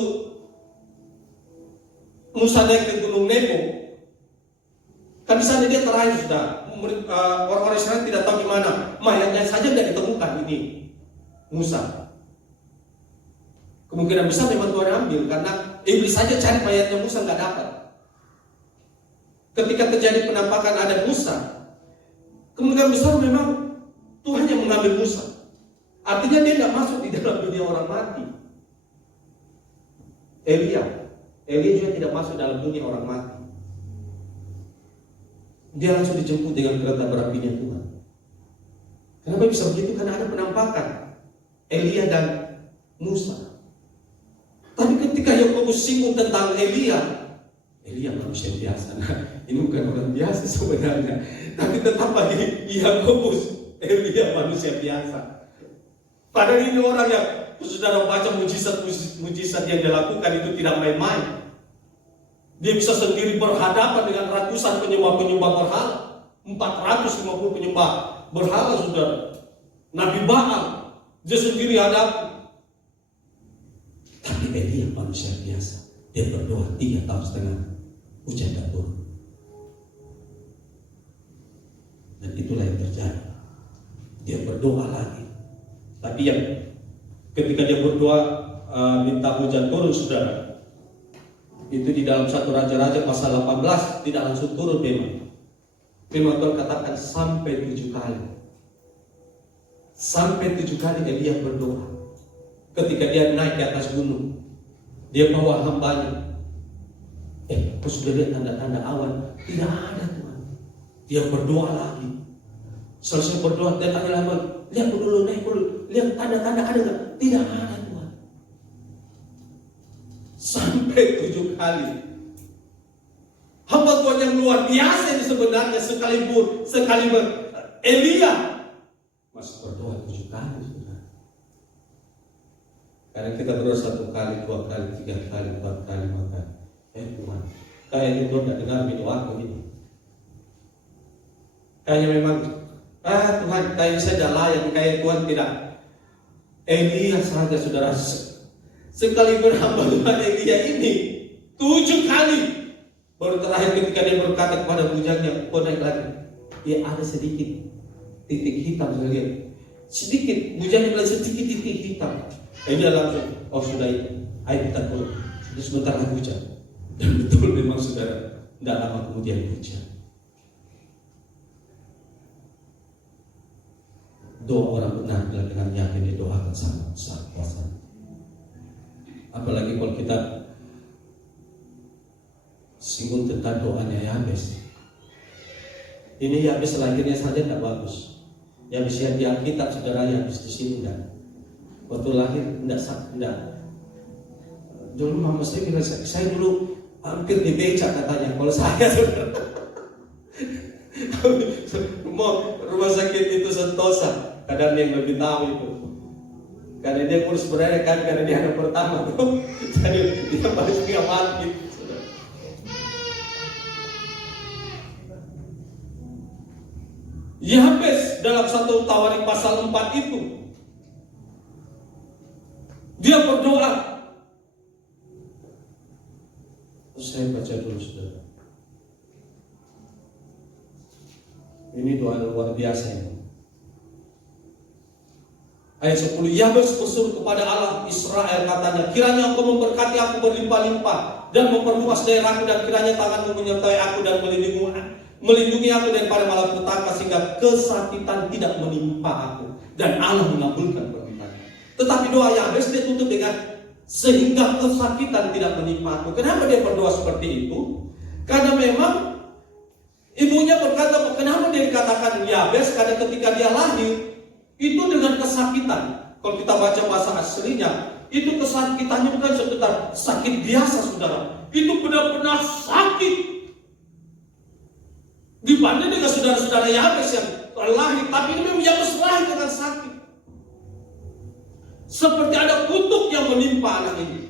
Musa naik ke Gunung Nebo, kan di sana dia terakhir, sudah. Orang-orang Israel tidak tahu di mana, mayatnya saja tidak ditemukan ini Musa. Kemungkinan besar memang Tuhan ambil karena iblis saja cari mayatnya Musa nggak dapat. Ketika terjadi penampakan ada Musa, kemungkinan besar memang Tuhan yang mengambil Musa. Artinya dia tidak masuk di dalam dunia orang mati. Elia juga tidak masuk dalam dunia orang mati. Dia langsung dijemput dengan kereta berapinya Tuhan. Kenapa bisa begitu? Karena ada penampakan Elia dan Musa. Tapi ketika Yakobus singgung tentang Elia manusia biasa. Nah, ini bukan orang biasa sebenarnya. Tapi tetap bagi Yakobus, Elia manusia biasa. Padahal ini orang yang saudara baca mujizat yang dilakukan itu tidak main-main. Dia bisa sendiri berhadapan dengan ratusan penyembah-penyembah berhala, 450 penyembah berhala, saudara. Nabi Baal dia sendiri hadapi. Tapi Elia manusia biasa, dia berdoa 3,5 tahun, hujan tak turun. Dan itulah yang terjadi. Dia berdoa lagi. Tapi yang ketika dia berdoa minta hujan turun, saudara, itu di dalam 1 Raja-Raja pasal 18 tidak langsung turun memang. Firman Tuhan katakan sampai 7 kali. Sampai 7 kali Elia berdoa. Ketika dia naik ke atas gunung, dia bawa hambanya. Kau sudah lihat tanda-tanda awan? Tidak ada, Tuhan. Dia berdoa lagi. Selesai berdoa, dia tanya lagi, lihat dulu, naik dulu, lihat tanda-tanda ada nggak? Tidak ada, Tuhan. Sampai 7 kali. Hamba Tuhan yang luar biasa ini sebenarnya, sekalipun Elia masih berdoa 7 kali. Karena kita berdoa 1 kali, 2 kali, 3 kali, 4 kali, maka Tuhan, kayaknya Tuhan tidak dengar doaku ini. Kayaknya memang Tuhan, kayak saya tidak layak, kayak Tuhan tidak. Elia saja, saudara, sekalipun hamba Tuhan Elia ini 7 kali. Baru terakhir ketika dia berkata kepada bujangnya, kau naik lagi. Ya ada sedikit titik hitam, saya lihat. Sedikit, bujangnya bilang sedikit titik hitam. Dia langsung, oh sudah itu, ayo kita turun. Sudah sebentar lagi hujan. Dan betul memang saudara, tidak lama kemudian hujan. Doa orang benar bila dengan yakin didoakan sangat besar kuasa. Apalagi kalau kita singgung tentang doanya Yabes. Ini Yabes lahirnya saja tidak bagus. Yabes yang di Alkitab, saudara, Yabes di sini tidak. Waktu lahir tidak. Dulu mama saya bilang, saya dulu hampir dibecak katanya. Kalau saya mau rumah sakit itu Sentosa, kadang dia yang lebih tahu itu. Karena dia ngurus sebenarnya kan, karena dia anak pertama tuh. Jadi dia baru setengah mati. Yabes dalam 1 Tawarik pasal 4 itu dia berdoa. Saya baca dulu, saudara. Ini doa luar biasa ini. Ayat 10, Yabes berseru kepada Allah Israel, katanya, kiranya Engkau memberkati aku berlimpah-limpah dan memperluas daerahku, dan kiranya tanganmu menyertai aku dan melindungi aku daripada malapetaka, sehingga kesakitan tidak menimpa aku. Dan Allah mengabulkan permintaan. Tetapi doa Yabes dia tutup dengan sehingga kesakitan tidak menimpa aku. Kenapa dia berdoa seperti itu? Karena memang ibunya berkata, kenapa dia dikatakan Yabes? Karena ketika dia lahir itu dengan kesakitan. Kalau kita baca bahasa aslinya, itu kesakitannya bukan sekedar sakit biasa, saudara. Itu benar-benar sakit. Dibanding dengan saudara-saudara Yabes yang lahir, tapi ini memang Yabes lahir dengan sakit. Seperti ada kutuk yang menimpa anak ini.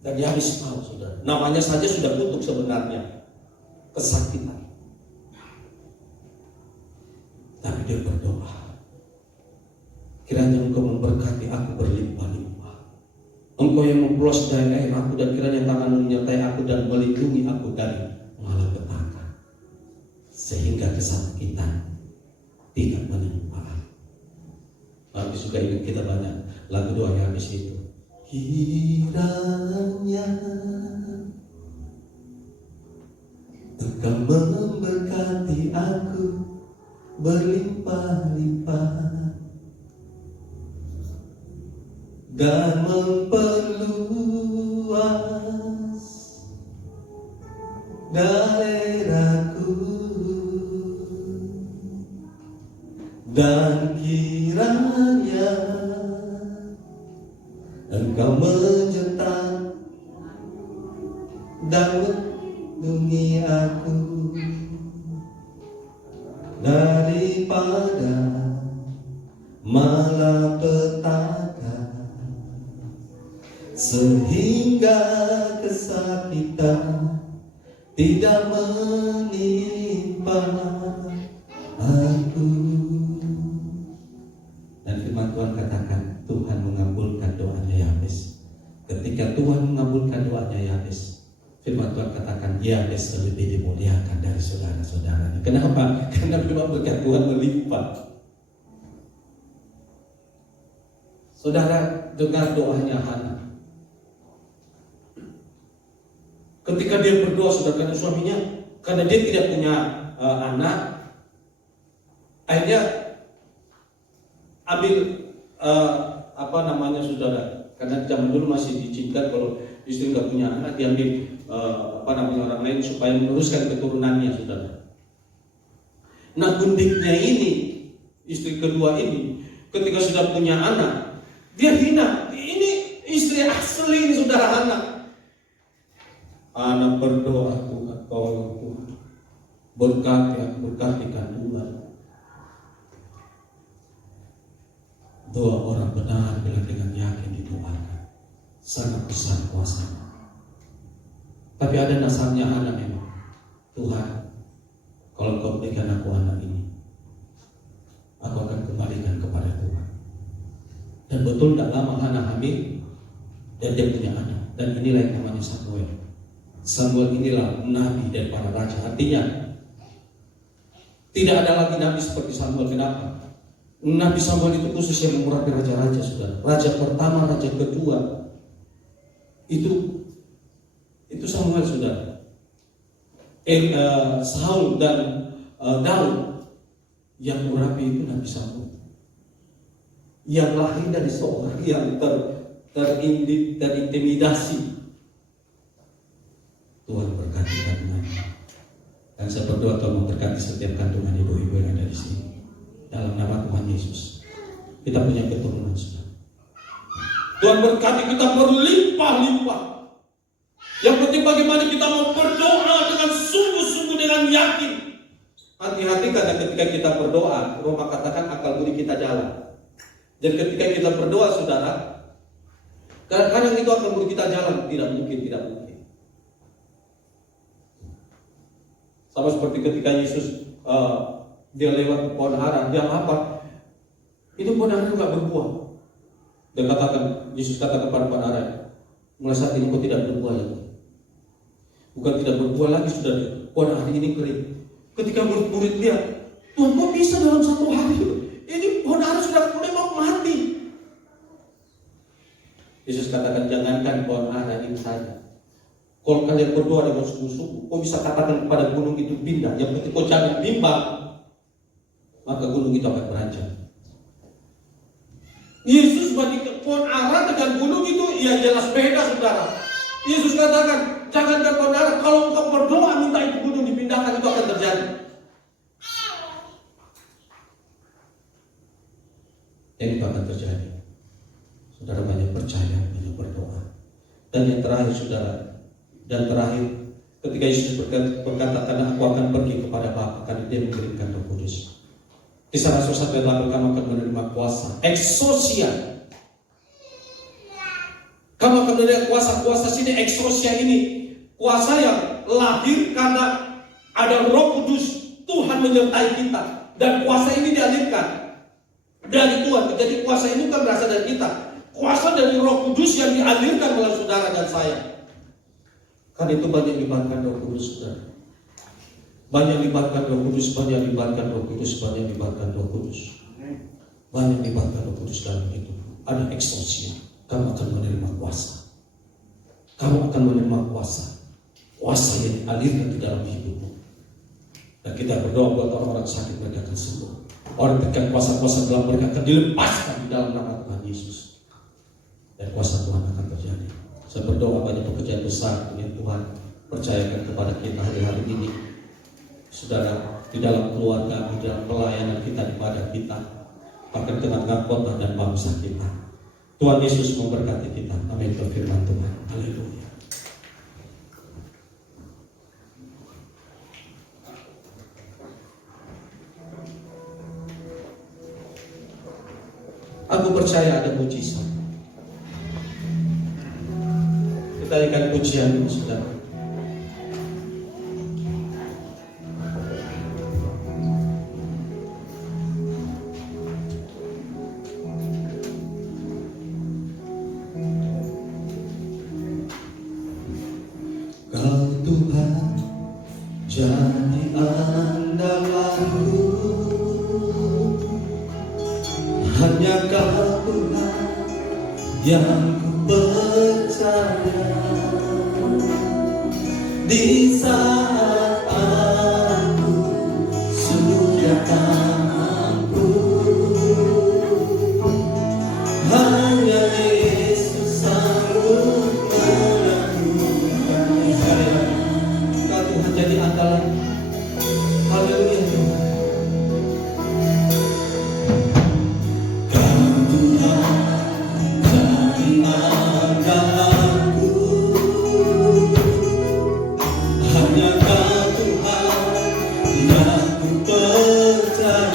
Dan Yabes tahu, saudara, namanya saja sudah kutuk sebenarnya, kesakitan. Tapi dia berdoa, kiranya Engkau memberkati aku berlimpah-limpah. Engkau yang memperluas daerahku, dan kiranya tanganmu menyertai aku dan melindungi aku dari malapetaka, sehingga kesakitan tidak menimpa. Lalu juga ingat kita banyak lagu doa yang habis itu. Kiranya Engkau memberkati aku berlimpah-limpah dan memperluas daerahku, dan kiranya Engkau menyertai dan melindungi aku daripada malapetaka, sehingga kesakitan tidak menimpa aku. Dan firman Tuhan katakan, Tuhan mengabulkan doanya Yabes. Ketika Tuhan mengabulkan doanya Yabes, firman Tuhan katakan Yabes lebih dimuliakan dari saudara-saudaranya. Kenapa? Karena memang berkat Tuhan melimpah. Saudara dengar doanya Hana. Ketika dia berdoa sudah karena suaminya, karena dia tidak punya anak, akhirnya ambil saudara, karena zaman dulu masih diizinkan kalau istri nggak punya anak diambil orang lain supaya meneruskan keturunannya, saudara. Nah, gundiknya ini, istri kedua ini, ketika sudah punya anak, dia hina. Ini istri asli ini, saudara. Anak berdoa, Tuhan, tolong Tuhan, berkati kandungan. Doa orang benar bila dengan yakin didoakan, sangat besar kuasanya. Tapi ada nasabnya anak memang. Tuhan, kalau Kau berikan aku anak ini, aku akan kembalikan kepada Tuhan. Dan betul tidak lama Hana hamil dan dia punya anak. Dan inilah yang namanya Samuel. Samuel inilah nabi dan para raja. Artinya tidak ada lagi nabi seperti Samuel. Kenapa? Nabi Samuel itu khusus yang mengurapi raja-raja, saudara. Raja pertama, raja kedua, itu Samuel, saudara. Saul dan Daud yang mengurapi itu Nabi Samuel. Yang lahir dari seorang yang terintimidasi. Tuhan berkati kandungannya. Dan saya berdoa Tuhan memberkati setiap kandungan ibu-ibu yang ada di sini. Dalam nama Tuhan Yesus. Kita punya keturunan, saudara. Tuhan berkati kita berlimpah-limpah. Yang penting bagaimana kita mau berdoa dengan sungguh-sungguh, dengan yakin. Hati-hati karena ketika kita berdoa, Roma katakan akal budi kita jalan. Dan ketika kita berdoa, saudara, kadang-kadang itu akal budi kita jalan. Tidak mungkin. Sama seperti ketika Yesus dia lewat pohon ara, dia lapar. Ini pohon ara juga berbuah. Dia katakan, Yesus kata kepada pohon ara, mulai saat ini kau tidak berbuah lagi. Bukan tidak berbuah lagi, sudah pohon ara ini kering. Ketika murid-murid lihat, Tuhan kok bisa dalam satu hari? Ini pohon ara sudah mulai mau mati. Yesus katakan, jangankan pohon ara ini saja. Kalau kalian berdoa dengan sungguh-sungguh, kau bisa katakan kepada gunung itu pindah. Yang penting kau jangan bimbang, maka gunung itu akan beranjak. Yesus bandingkan pohon ara dengan gunung itu, ya jelas beda, saudara. Yesus katakan, jangankan pohon ara, kalau engkau berdoa minta itu gunung dipindahkan, itu akan terjadi. Dan itu akan terjadi. Saudara banyak percaya, banyak berdoa. Dan yang terakhir, saudara. Dan terakhir, ketika Yesus berkata, karena aku akan pergi kepada Bapa, karena Dia mengirimkan Roh Kudus. Kisah Rasul 1:8, kamu akan menerima kuasa, eksosia. Kamu akan menerima kuasa sini, eksosia ini, kuasa yang lahir karena ada Roh Kudus. Tuhan menyertai kita, dan kuasa ini dialirkan dari Tuhan. Jadi kuasa ini bukan berasal dari kita, kuasa dari Roh Kudus yang dialirkan oleh saudara dan saya. Karena itu banyak libatkan Roh Kudus, saudara. Banyak libatkan Roh Kudus, banyak libatkan Roh Kudus, banyak libatkan Roh Kudus. Banyak libatkan Roh Kudus dalam itu. Ada eksosia. Kamu akan menerima kuasa. Kamu akan menerima kuasa. Kuasa yang dialirkan di dalam hidupmu. Dan kita berdoa buat orang-orang sakit, mereka akan sembuh. Orang tekan kuasa-kuasa dalam mereka akan dilepaskan di dalam nama Tuhan Yesus. Dan kuasa Tuhan akan terjadi. Saya berdoa banyak pekerjaan besar yang Tuhan percayakan kepada kita hari-hari ini. Saudara, di dalam keluarga, di dalam pelayanan kita, di ibadah kita, bahkan tengah-tengah kota dan bangsa kita. Tuhan Yesus memberkati kita. Amin. Berfirman Tuhan. Haleluya. Aku percaya ada mujizat. Kita ikan pujian, saudara. Kau Tuhan jadi andalanku, hanya Kau Tuhan yang ku percaya. Di saat aku sudah tak mampu, hanya Yesus sanggup meneguhkan saya. Kau Tuhan jadi andalan. Haleluya Tuhan. Kau Tuhan jadi andalanku, hanya Kau Tuhan yang ku percaya.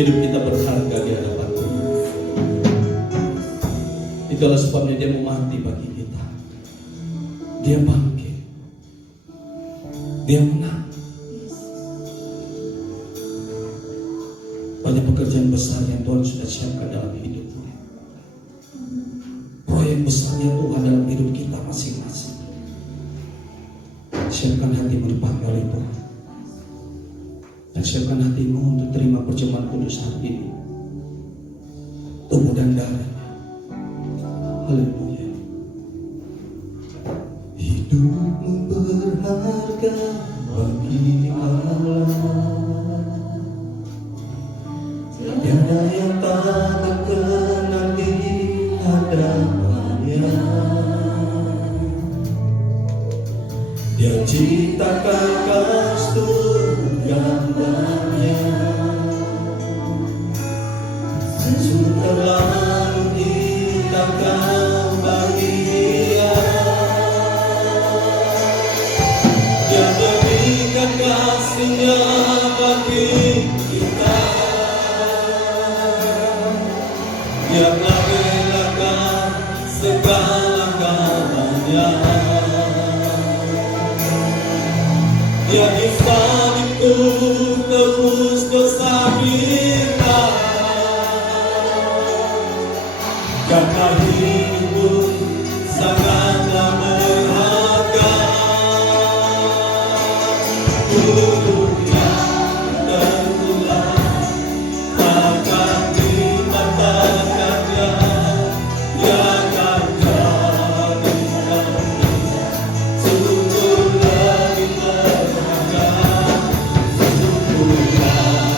Hidup kita berharga di hadapan Tuhan. Itulah sebabnya dia mau mati bagi kita. Dia bangkit. Dia menang. Banyak pekerjaan besar yang Tuhan sudah siapkan dalam hidupmu. Proyek besarnya Tuhan dalam hidup kita masing-masing. Siapkan hatimu dipakai oleh Tuhan. Dan siapkan hatimu untuk terima perjamuan kudus hari ini. Tubuh dan darahnya. Haleluya. Hidupmu berharga bagi Allah. Tiada yang tak berkenan di hadapannya. Dia ciptakan kastur gambarnya. Sudah lalu hidangkan bagi dia. Dia berikan kasihnya bagi kita. Dia merelakan segala-galanya. Dia disalibku tebus dosa kita. Karena hidupmu sangatlah berharga. Dunia tertular akan dibatalkannya. Dia akan jadi kami sungguh lebih berharga. Sungguh yang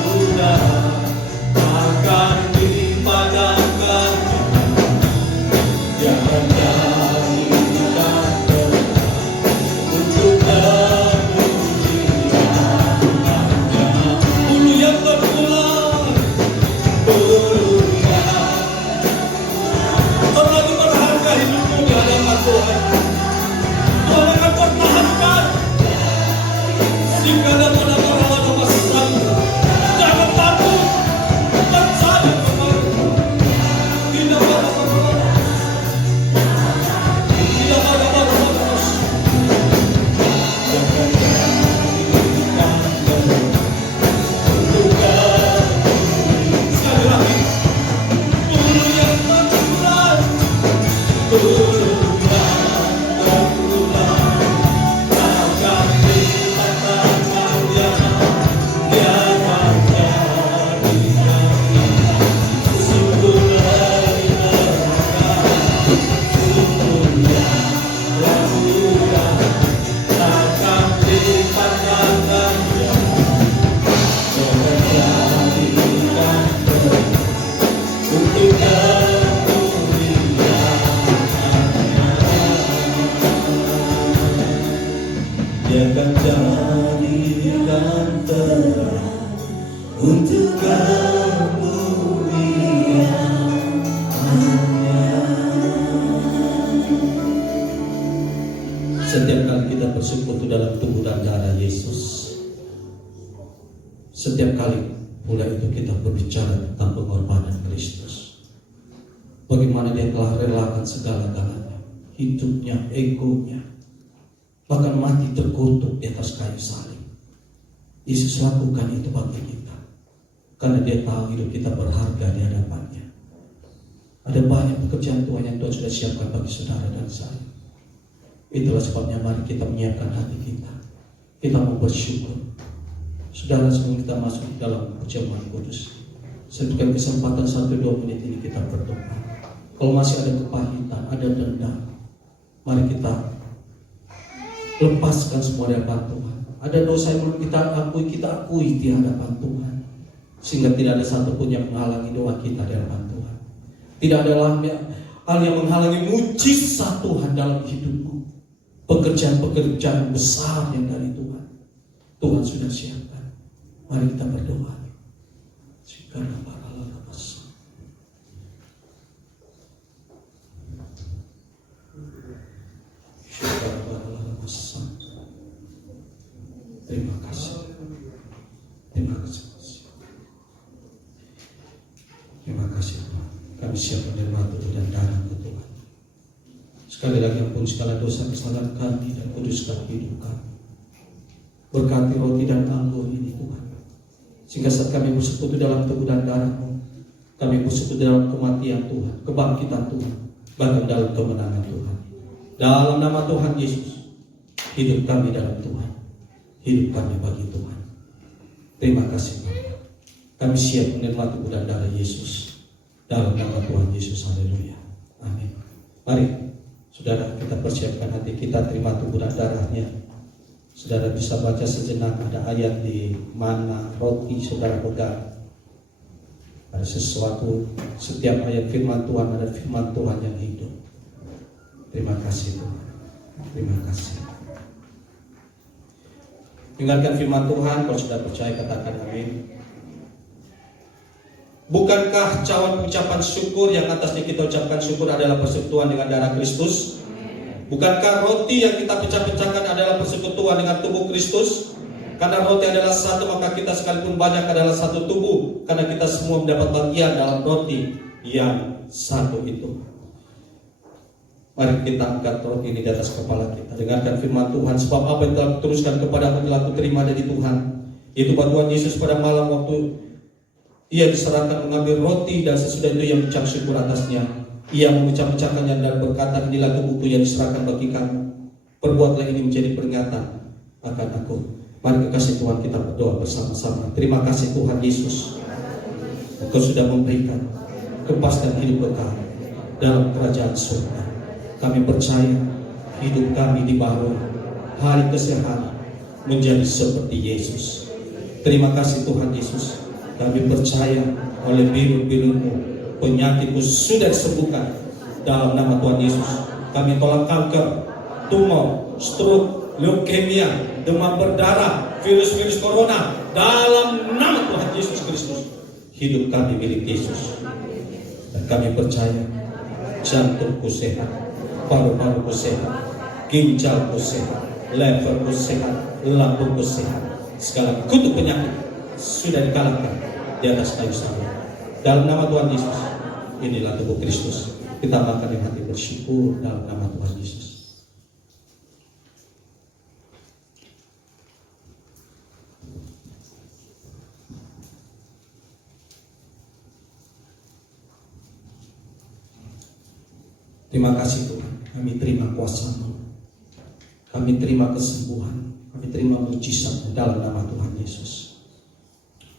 muda akan dipadamkan. Dia akan jadikan untuk kemuliaan. Bulu yang terpulang, bulu yang terlalu berharga hidupmu di hadapan Tuhan. Tuhan akan pertahankan. Jika ada pada masa jangan takut, percaya kepada-Ku. Tidak ada pertolongan, tidak ada balas. Jangan jadikan untuk sekali lagi. Bulu yang terpulang, bulu yang terpulang akan dibatalkannya. Dia akan jadikan sungguh lebih berharga. Sungguh yang muda akan dipadamkannya. Jangan jadikan untuk kemuliaan. Dia akan jadikan terang untuk kemuliaan-Nya. Setiap kali kita bersekutu dalam tubuh dan darah Yesus, setiap kali pula itu kita berbicara tentang pengorbanan Kristus. Bagaimana dia telah relakan segala-galanya, hidupnya, egonya, bahkan mati terkutuk di atas kayu salib. Yesus lakukan itu bagi kita, karena dia tahu hidup kita berharga di hadapannya. Ada banyak pekerjaan Tuhan yang Tuhan sudah siapkan bagi saudara dan saya. Itulah sebabnya mari kita menyiapkan hati kita. Kita mau bersyukur. Saudara, sebelum kita masuk dalam perjamuan kudus, saya berikan kesempatan 1-2 menit ini kita berdoa. Kalau masih ada kepahitan, ada dendam, mari kita lepaskan semua di hadapan Tuhan. Ada dosa yang belum kita akui di hadapan Tuhan, sehingga tidak ada satupun yang menghalangi doa kita di hadapan Tuhan. Tidak ada hal yang menghalangi mujizat Tuhan dalam hidupmu. Pekerjaan-pekerjaan besar yang dari Tuhan, Tuhan sudah siapkan. Mari kita berdoa. Terima kasih. Terima kasih. kami siap menerima tubuh dan darah Tuhan. Sekali lagi ampun segala dosa kesalahan kami dan kuduskan hidup kami. Berkati roti dan anggur ini Tuhan, sehingga saat kami bersekutu dalam tubuh dan darah-Mu, kami bersekutu dalam kematian Tuhan, kebangkitan Tuhan, bahkan dalam kemenangan Tuhan. Dalam nama Tuhan Yesus, hidup kami dalam Tuhan, hidup kami bagi Tuhan. Terima kasih Bapa. Kami siap menerima tubuh dan darah Yesus. Dalam nama Tuhan Yesus, haleluya. Amin. Mari, saudara, kita persiapkan hati kita terima tubuh dan darahnya. Saudara bisa baca sejenak, ada ayat di mana roti saudara pegang. Ada sesuatu, setiap ayat firman Tuhan ada firman Tuhan yang hidup. Terima kasih Tuhan. Terima kasih. Dengarkan firman Tuhan, kalau sudah percaya katakan amin. Bukankah cawan ucapan syukur yang atasnya kita ucapkan syukur adalah persekutuan dengan darah Kristus? Bukankah roti yang kita pecah-pecahkan adalah persekutuan dengan tubuh Kristus? Karena roti adalah satu, maka kita sekalipun banyak adalah satu tubuh, karena kita semua mendapat bagian dalam roti yang satu itu. Mari kita angkat roti ini di atas kepala kita. Dengarkan firman Tuhan. Sebab apa yang telah kuteruskan kepadamu telah kuterima dari Tuhan, yaitu bantuan Yesus pada malam waktu Ia diserahkan mengambil roti, dan sesudah itu Ia mengucap syukur atasnya. Ia memecah-mecahkannya dan berkata, inilah tubuhku yang diserahkan bagi kamu. Perbuatlah ini menjadi peringatan akan aku. Mari kekasih Tuhan, kita berdoa bersama-sama. Terima kasih Tuhan Yesus, Engkau sudah memberikan kepastian hidup kekal dalam kerajaan surga. Kami percaya hidup kami dibaharui, hari kesehatan menjadi seperti Yesus. Terima kasih Tuhan Yesus. Kami percaya oleh biru-biru-Mu penyakitmu sudah disembuhkan dalam nama Tuhan Yesus. Kami tolak kanker, tumor, stroke, leukemia, demam berdarah, virus-virus corona dalam nama Tuhan Yesus Kristus. Hidup kami milik Yesus, dan kami percaya jantungku sehat, paru-paruku sehat, ginjalku sehat, leverku sehat, lambungku sehat. Segala kutuk penyakit sudah dikalahkan di atas kayu salib. Dalam nama Tuhan Yesus, inilah tubuh Kristus. Kita makan dengan hati bersyukur dalam nama Tuhan Yesus. Terima kasih Tuhan, kami terima kuasa-Mu, kami terima kesembuhan, kami terima mujizat dalam nama Tuhan Yesus.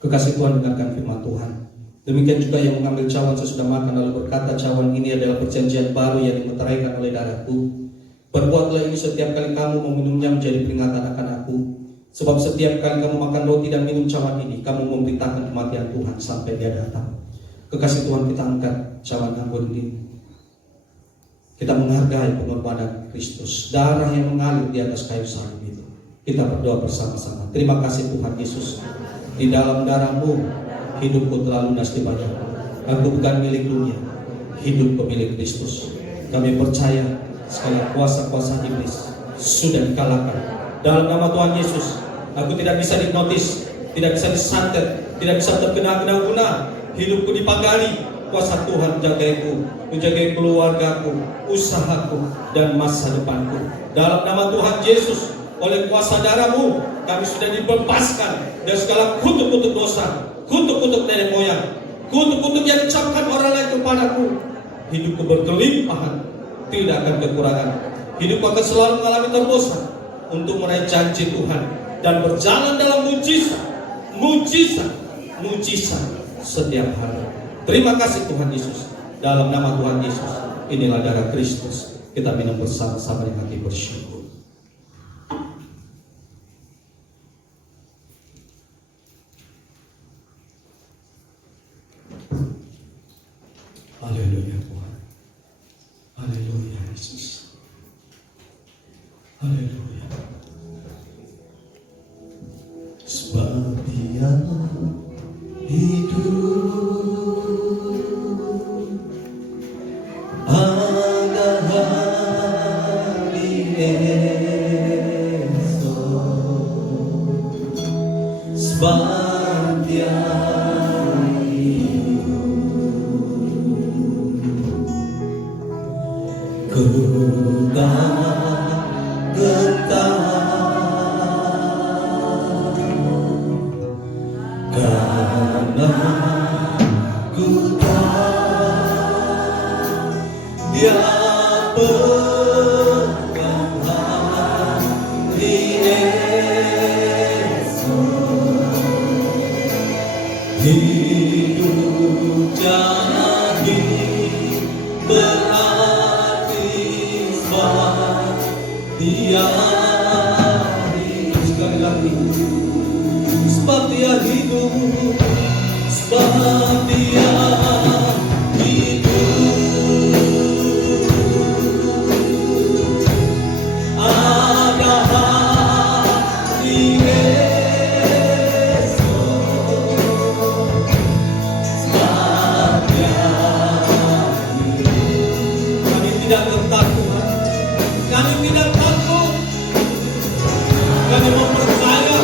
Kekasih Tuhan, dengarkan firman Tuhan. Demikian juga yang mengambil cawan sesudah makan lalu berkata, cawan ini adalah perjanjian baru yang dimeteraikan oleh darahku. Perbuatlah ini setiap kali kamu meminumnya menjadi peringatan akan aku. Sebab setiap kali kamu makan roti dan minum cawan ini, kamu memberitakan kematian Tuhan sampai Dia datang. Kekasih Tuhan, kita angkat cawan anggur ini. Kita menghargai pengorbanan Kristus, darah yang mengalir di atas kayu salib itu. Kita berdoa bersama-sama. Terima kasih Tuhan Yesus. Di dalam darah-Mu hidupku telah lunas dibayar. Aku bukan milik dunia, hidupku milik Kristus. Kami percaya segala kuasa-kuasa iblis sudah dikalahkan dalam nama Tuhan Yesus. Aku tidak bisa dihipnotis, tidak bisa disantet, tidak bisa terkena guna. Hidupku dipagari. Kuasa Tuhan menjagai keluargaku, usahaku, dan masa depanku. Dalam nama Tuhan Yesus, oleh kuasa darah-Mu, kami sudah dibebaskan dari segala kutuk-kutuk dosa, kutuk-kutuk nenek moyang, kutuk-kutuk yang dicapkan orang lain kepadaku. Hidupku berkelimpahan, tidak akan kekurangan. Hidupku akan selalu mengalami terobosan untuk meraih janji Tuhan dan berjalan dalam mujizat setiap hari. Terima kasih Tuhan Yesus. Dalam nama Tuhan Yesus, inilah darah Kristus. Kita minum bersama-sama dengan hati bersyukur. Haleluya Tuhan. Haleluya Yesus. Haleluya. Sebab Dia hidup, ada hari ku tak gentar, karena ku tahu Dia berkenan di esok. Hidup jadi berarti sebab Dia hidup. Sekali lagi, sebab Dia hidup, sebab Dia hidup. Ada hari esok, sebab Dia hidup. Kami tidak gentar Tuhan, kami tidak takut, kami mempercaya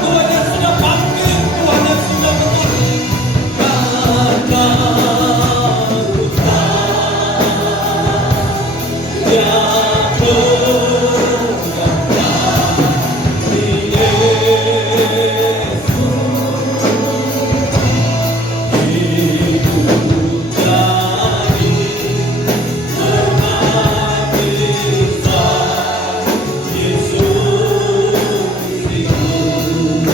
Tuhan yang sudah bangkit, Tuhan yang sudah menang. Karena ku tahu Dia berkenan di esok. Hidup jadi berarti sebab Yesus hidup.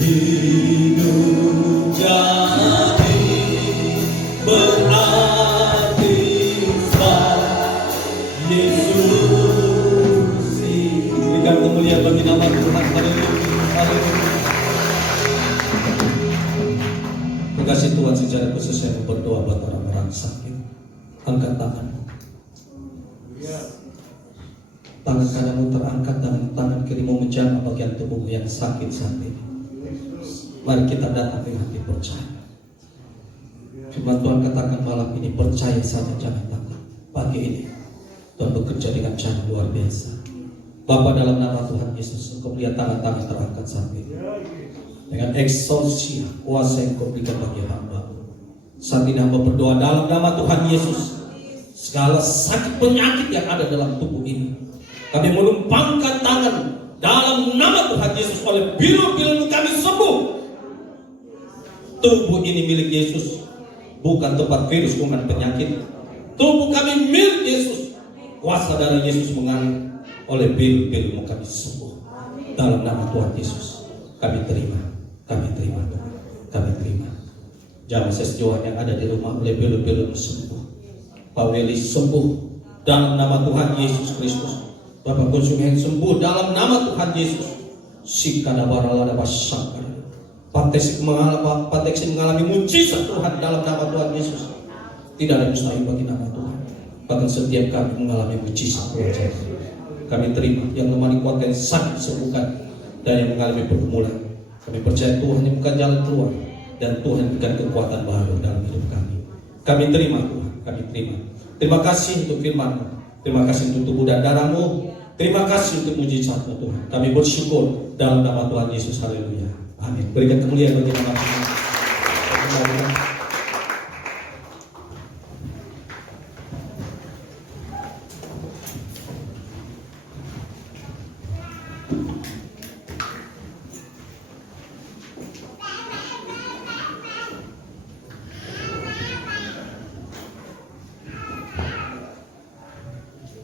Hidup jadi berarti sebab Yesus hidup. Berikan kemuliaan bagi nama Tuhan. Haleluya, haleluya. Terima kasih Tuhan, secara khusus saya berdoa buat orang-orang sakit. Angkat tanganmu. Tangan kananmu terangkat dan tangan kirimu menjamah bagian tubuhmu yang sakit saat ini. Mari kita datang dengan hati percaya. Firman Tuhan katakan malam ini, percaya saja, jangan takut. Pagi ini Tuhan bekerja dengan cara luar biasa. Bapa, dalam nama Tuhan Yesus, Engkau melihat tangan-tangan terangkat saat ini. Dengan eksorsia kuasa yang Kau berikan bagi hamba. Saat ini hamba berdoa dalam nama Tuhan Yesus, segala sakit penyakit yang ada dalam tubuh ini, kami menumpangkan tangan dalam nama Tuhan Yesus. Oleh bilu-bilu kami sembuh. Tubuh ini milik Yesus, bukan tempat virus, bukan penyakit. Tubuh kami milik Yesus. Kuasa darah Yesus mengalir. Oleh bilu-bilu kami sembuh. Dalam nama Tuhan Yesus kami terima. Kami terima Tuhan, kami terima. Jamaah sejauh yang ada di rumah oleh bilu-bilu sembuh. Pak Weli sembuh dalam nama Tuhan Yesus Kristus. Bapak konsumen sembuh dalam nama Tuhan Yesus. Sikana baralada basakar. Pateksi mengalami mujizat Tuhan dalam nama Tuhan Yesus. Tidak ada mustahil bagi nama Tuhan. Bahkan setiap kami mengalami mujizat Tuhan. Kami terima yang lemah dikuatkan, sakit sembuhkan, dan yang mengalami pergumulan. Kami percaya Tuhan yang bukan jalan keluar, dan Tuhan berikan kekuatan baru dalam hidup kami. Kami terima Tuhan, kami terima. Terima kasih untuk firman-Mu, terima kasih untuk tubuh dan darah-Mu, terima kasih untuk mujizat-Mu Tuhan. Kami bersyukur dalam nama Tuhan Yesus. Haleluya, amin. Berikan kemuliaan bagi nama Tuhan.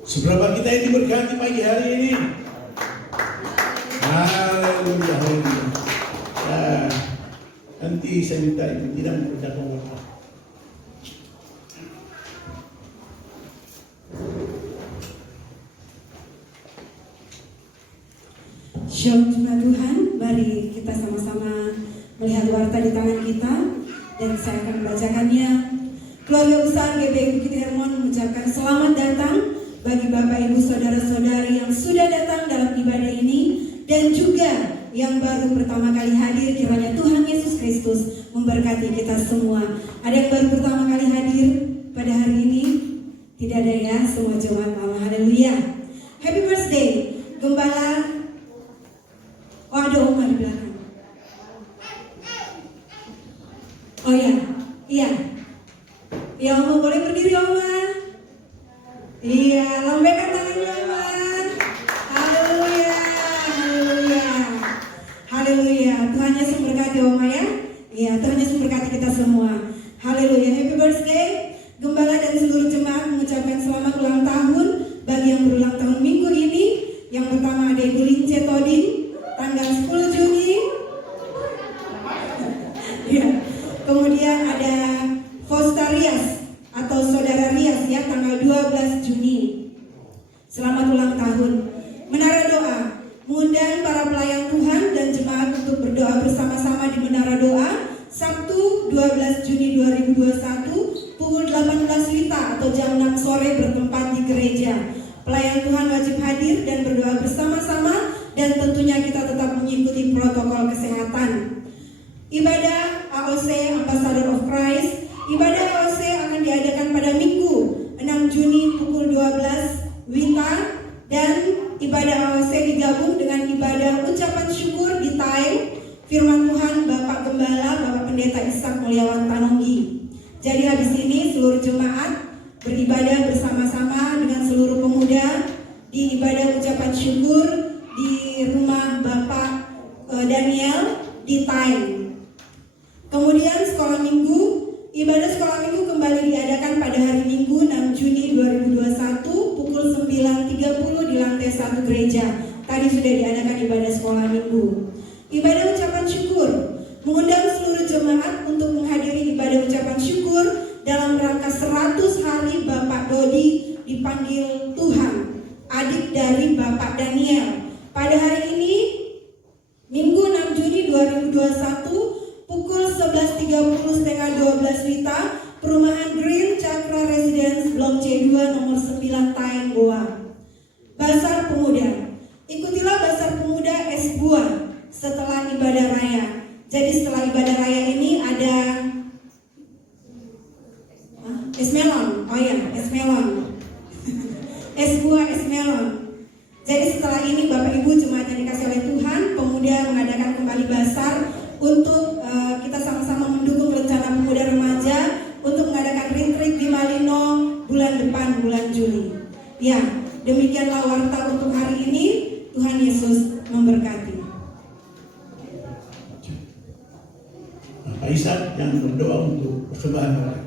Seberapa kita ini diberkati pagi hari ini. Haleluya, haleluya. Ya, nanti saya minta itu tidak memperdagang waktu. Shalom jemaat Tuhan, mari kita sama-sama melihat warta di tangan kita dan saya akan membacakannya. Keluarga besar GBI Bukit Hermon mengucapkan selamat datang bagi Bapak Ibu Saudara-saudari yang sudah datang dalam ibadah ini dan juga yang baru pertama kali hadir. Kiranya Tuhan Yesus Kristus memberkati kita semua. Ada yang baru pertama kali hadir pada hari ini? Tidak ada ya, semua jemaat Allah. Haleluya. Happy birthday Gembala. Oh, ada Oma di belakang. Oh iya, iya. Ya Oma, boleh berdiri Oma? Iya, lambaikan tangannya Oma. Haleluya, haleluya, haleluya. Tuhan Yesus memberkati Oma ya. Iya, Tuhan Yesus memberkati kita semua. Haleluya, happy birthday. Gembala dan seluruh jemaat mengucapkan selamat ulang tahun bagi yang berulang tahun minggu ini. Yang pertama ada Ibu Lince Todin, tanggal 10 Juni. Ya. Kemudian ada Fosta Rias atau Saudara Rias ya, tanggal 12 Juni. Selamat ulang tahun. Menara doa mengundang para pelayan Tuhan dan jemaat untuk berdoa bersama-sama di Menara Doa Sabtu 12 Juni 2021 pukul 18 WITA atau jam 6 sore bertempat di gereja. Pelayan Tuhan wajib hadir dan berdoa bersama-sama dan tentunya kita tetap mengikuti protokol kesehatan. Ibadah AOC Ambassador of Christ. Ibadah AOC akan diadakan pada Minggu 6 Juni pukul 12 WITA dan ibadah AOC digabung dengan ibadah ucapan syukur di time firman Tuhan Bapak Gembala Bapak Pendeta Ishak Mulyawan Tanonggi. Jadi habis ini seluruh jemaat beribadah bersama-sama dengan seluruh pemuda di ibadah ucapan syukur di rumah Bapak Daniel di time. Kemudian sekolah minggu, ibadah sekolah minggu kembali diadakan pada hari Minggu 6 Juni 2021 pukul 9.30 di lantai 1 gereja. Tadi sudah diadakan ibadah sekolah minggu. Ibadah ucapan syukur mengundang seluruh jemaat untuk menghadiri ibadah ucapan syukur dalam rangka 100 hari Bapak Dodi dipanggil Tuhan, adik dari Bapak Daniel. Pada hari ini Minggu 6 Juni 2021 pukul 11.30 setengah 12 WITA, Perumahan Green Cakra Residence Blok C2 nomor 9 Taeng Goa. Basar Pemuda. Ikutilah Basar Pemuda es buah setelah ibadah raya. Jadi setelah ibadah raya ini ada es melon. Oh ya, es melon. Es buah, es melon. Jadi setelah ini Bapak Ibu jemaat yang dikasih oleh Tuhan, pemuda mengadakan kembali basar untuk kita sama-sama mendukung rencana pemuda remaja untuk mengadakan retreat di Malino bulan depan, bulan Juli. Ya, demikianlah warta untuk hari ini. Tuhan Yesus memberkati. Pak Ishak yang berdoa untuk persembahan orang.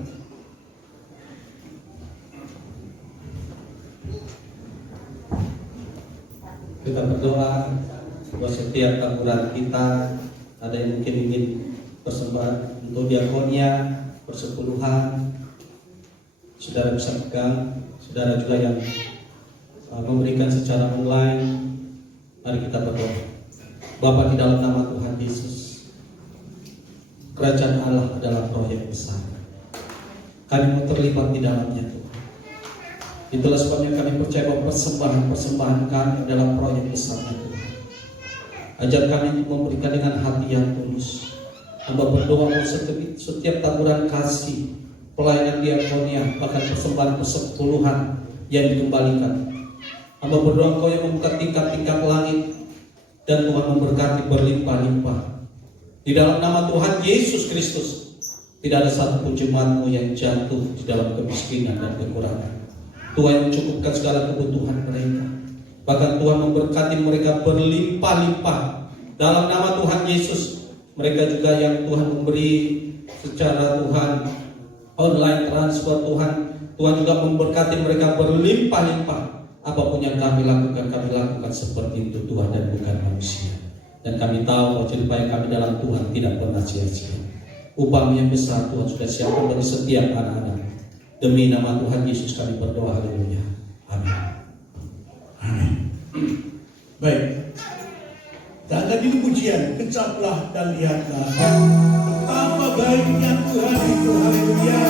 Kita berdoa buat setiap taburan kita. Ada yang mungkin ingin persembahan untuk diakonia, persepuluhan. Saudara bisa pegang. Saudara juga yang memberikan secara online. Mari kita berdoa. Bapa, di dalam nama Tuhan Yesus, kerajaan Allah adalah proyek besar. Kami mau terlibat di dalamnya Tuhan. Itulah sebabnya kami percaya bahwa persembahan kami adalah proyek besarnya Tuhan. Ajar kami memberikan dengan hati yang tulus. Hamba berdoa untuk setiap taburan kasih, pelayanan diakonia, bahkan persembahan persepuluhan yang dikembalikan. Hamba berdoa Engkau yang membuka tingkat-tingkat langit dan Tuhan memberkati berlimpah-limpah. Di dalam nama Tuhan Yesus Kristus, tidak ada satupun jemaat-Mu yang jatuh di dalam kemiskinan dan kekurangan. Tuhan mencukupkan segala kebutuhan mereka. Bahkan Tuhan memberkati mereka berlimpah-limpah. Dalam nama Tuhan Yesus, mereka juga yang Tuhan memberi secara Tuhan online transfer Tuhan juga memberkati mereka berlimpah-limpah. Apapun yang kami lakukan seperti itu Tuhan dan bukan manusia. Dan kami tahu bahwa jeripaya kami dalam Tuhan tidak pernah sia-sia. Upah yang besar Tuhan sudah siapkan bagi setiap anak-anak. Demi nama Tuhan Yesus kami berdoa, haleluya. Amin. Amin. Baik. Dan tadi pujian, kecaplah dan lihatlah betapa baiknya Tuhan itu, haleluya.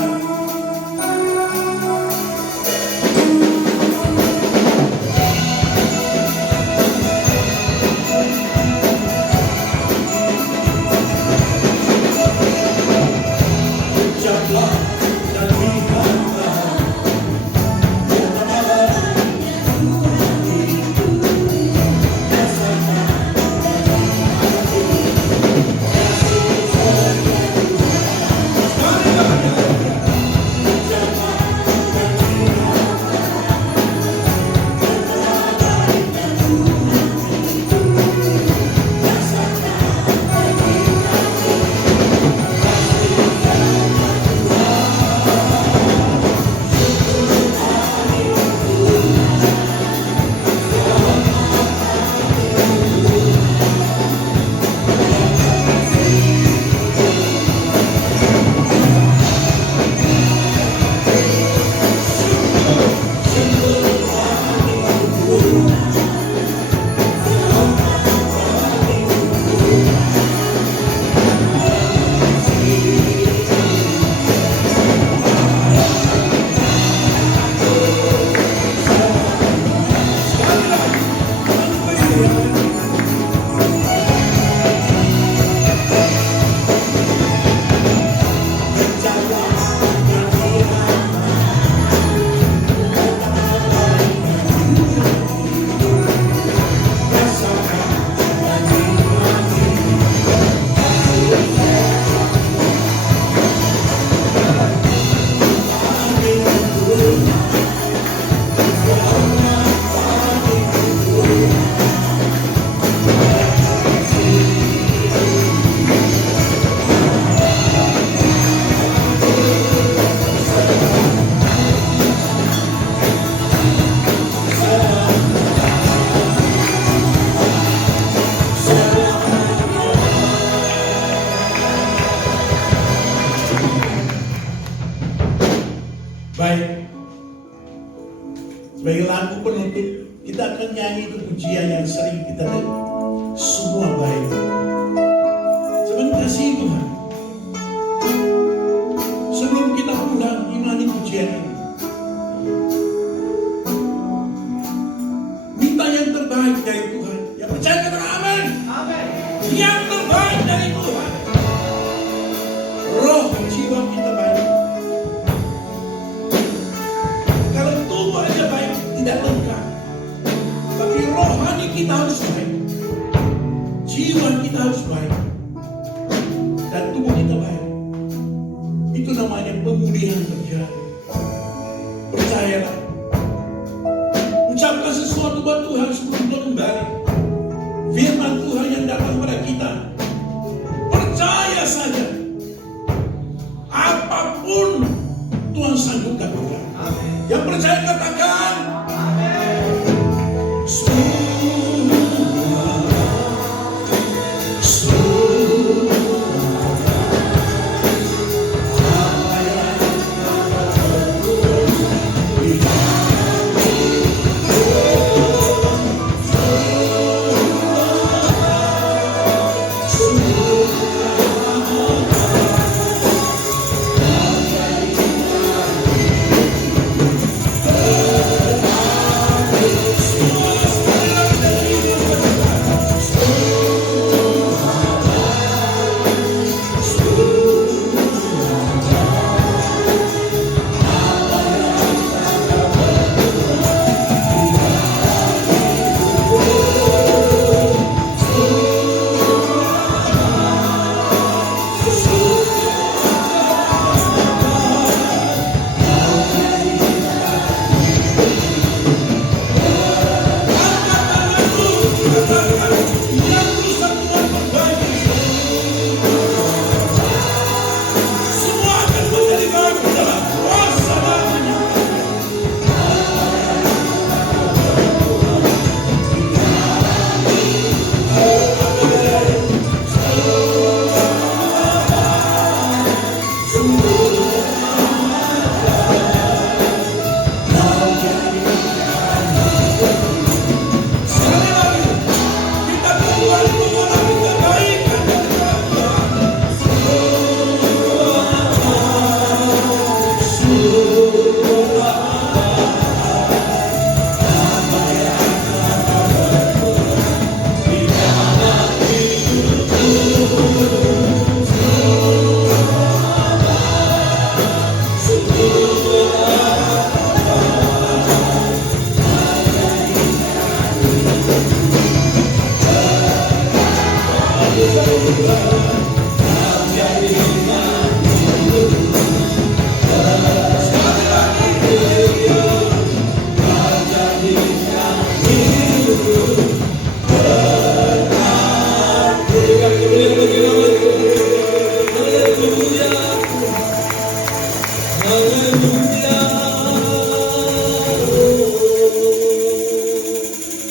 Baik, sebagai lagu penutup, kita akan nyanyi itu pujian yang sering kita dengar. Semua baik. Sebelum kasih Tuhan, sebelum kita pulang, imani pujian ini. Minta yang terbaik dari Tuhan. Yang percaya kata amin. Yang terbaik dari Tuhan. Roh jiwa kita baik. Kalau tubuh aja baik, tidak lengkap. Tapi rohani kita harus baik. Jiwa kita harus baik. Dan tubuh kita baik. Itu namanya pemulihan terjadi. Percayalah. Ucapkan sesuatu buat Tuhan sebelum kembali. Firman Tuhan yang datang kepada kita. Percaya saja. Apapun Tuhan sanggup lakukan. Yang percaya katakan.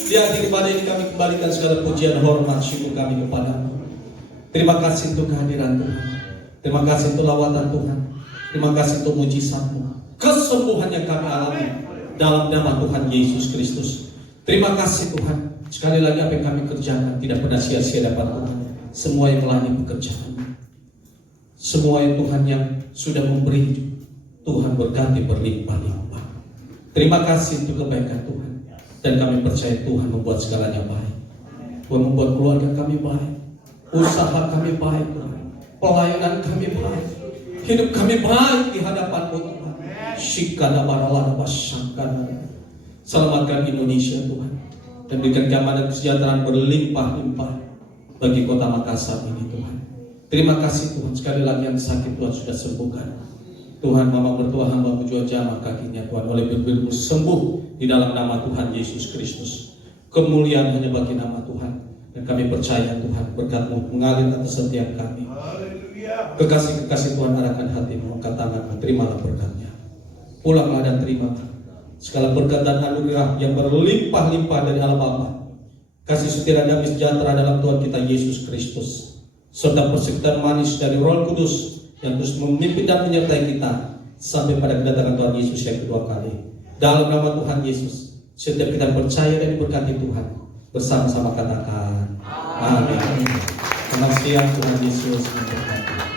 Di akhir ibadah ini kami kembalikan segala pujian, hormat, syukur kami kepadamu. Terima kasih untuk kehadiran Tuhan. Terima kasih untuk lawatan Tuhan. Terima kasih untuk mujizat-Mu. Kesembuhan yang kami alami dalam nama Tuhan Yesus Kristus. Terima kasih Tuhan. Sekali lagi apa yang kami kerjakan tidak pernah sia-sia dapat Tuhan. Semua yang melayani pekerjaan. Semua yang Tuhan yang sudah memberi, Tuhan berganti berlimpah-limpah. Terima kasih untuk kebaikan Tuhan. Dan kami percaya Tuhan membuat segalanya baik. Tuhan membuat keluarga kami baik. Usaha kami baik Tuhan. Pelayanan kami baik. Hidup kami baik di hadapan-Mu Tuhan. Shikana baralana basyakana. Selamatkan Indonesia Tuhan. Dan berikan keamanan kesejahteraan berlimpah-limpah bagi kota Makassar ini Tuhan. Terima kasih Tuhan. Sekali lagi yang sakit Tuhan sudah sembuhkan. Tuhan, mama mertua hamba menjual jamah kakinya Tuhan, oleh bibirmu sembuh di dalam nama Tuhan Yesus Kristus. Kemuliaan hanya bagi nama Tuhan. Dan kami percaya Tuhan, berkat-Mu mengalir atas setiap kami. Kekasih-kekasih Tuhan, arahkan hatimu, angkat tanganmu, terimalah berkat-Nya. Pulanglah dan terimalah segala berkat dan anugerah yang berlimpah-limpah dari Allah Bapa, kasih setia dan damai sejahtera dalam Tuhan kita Yesus Kristus, serta persertaan manis dari Roh Kudus yang terus memimpin dan menyertai kita sampai pada kedatangan Tuhan Yesus yang kedua kali. Dalam nama Tuhan Yesus, setiap kita percaya dan diberkati Tuhan, bersama-sama katakan amin. Selamat siang, Tuhan Yesus memberkati.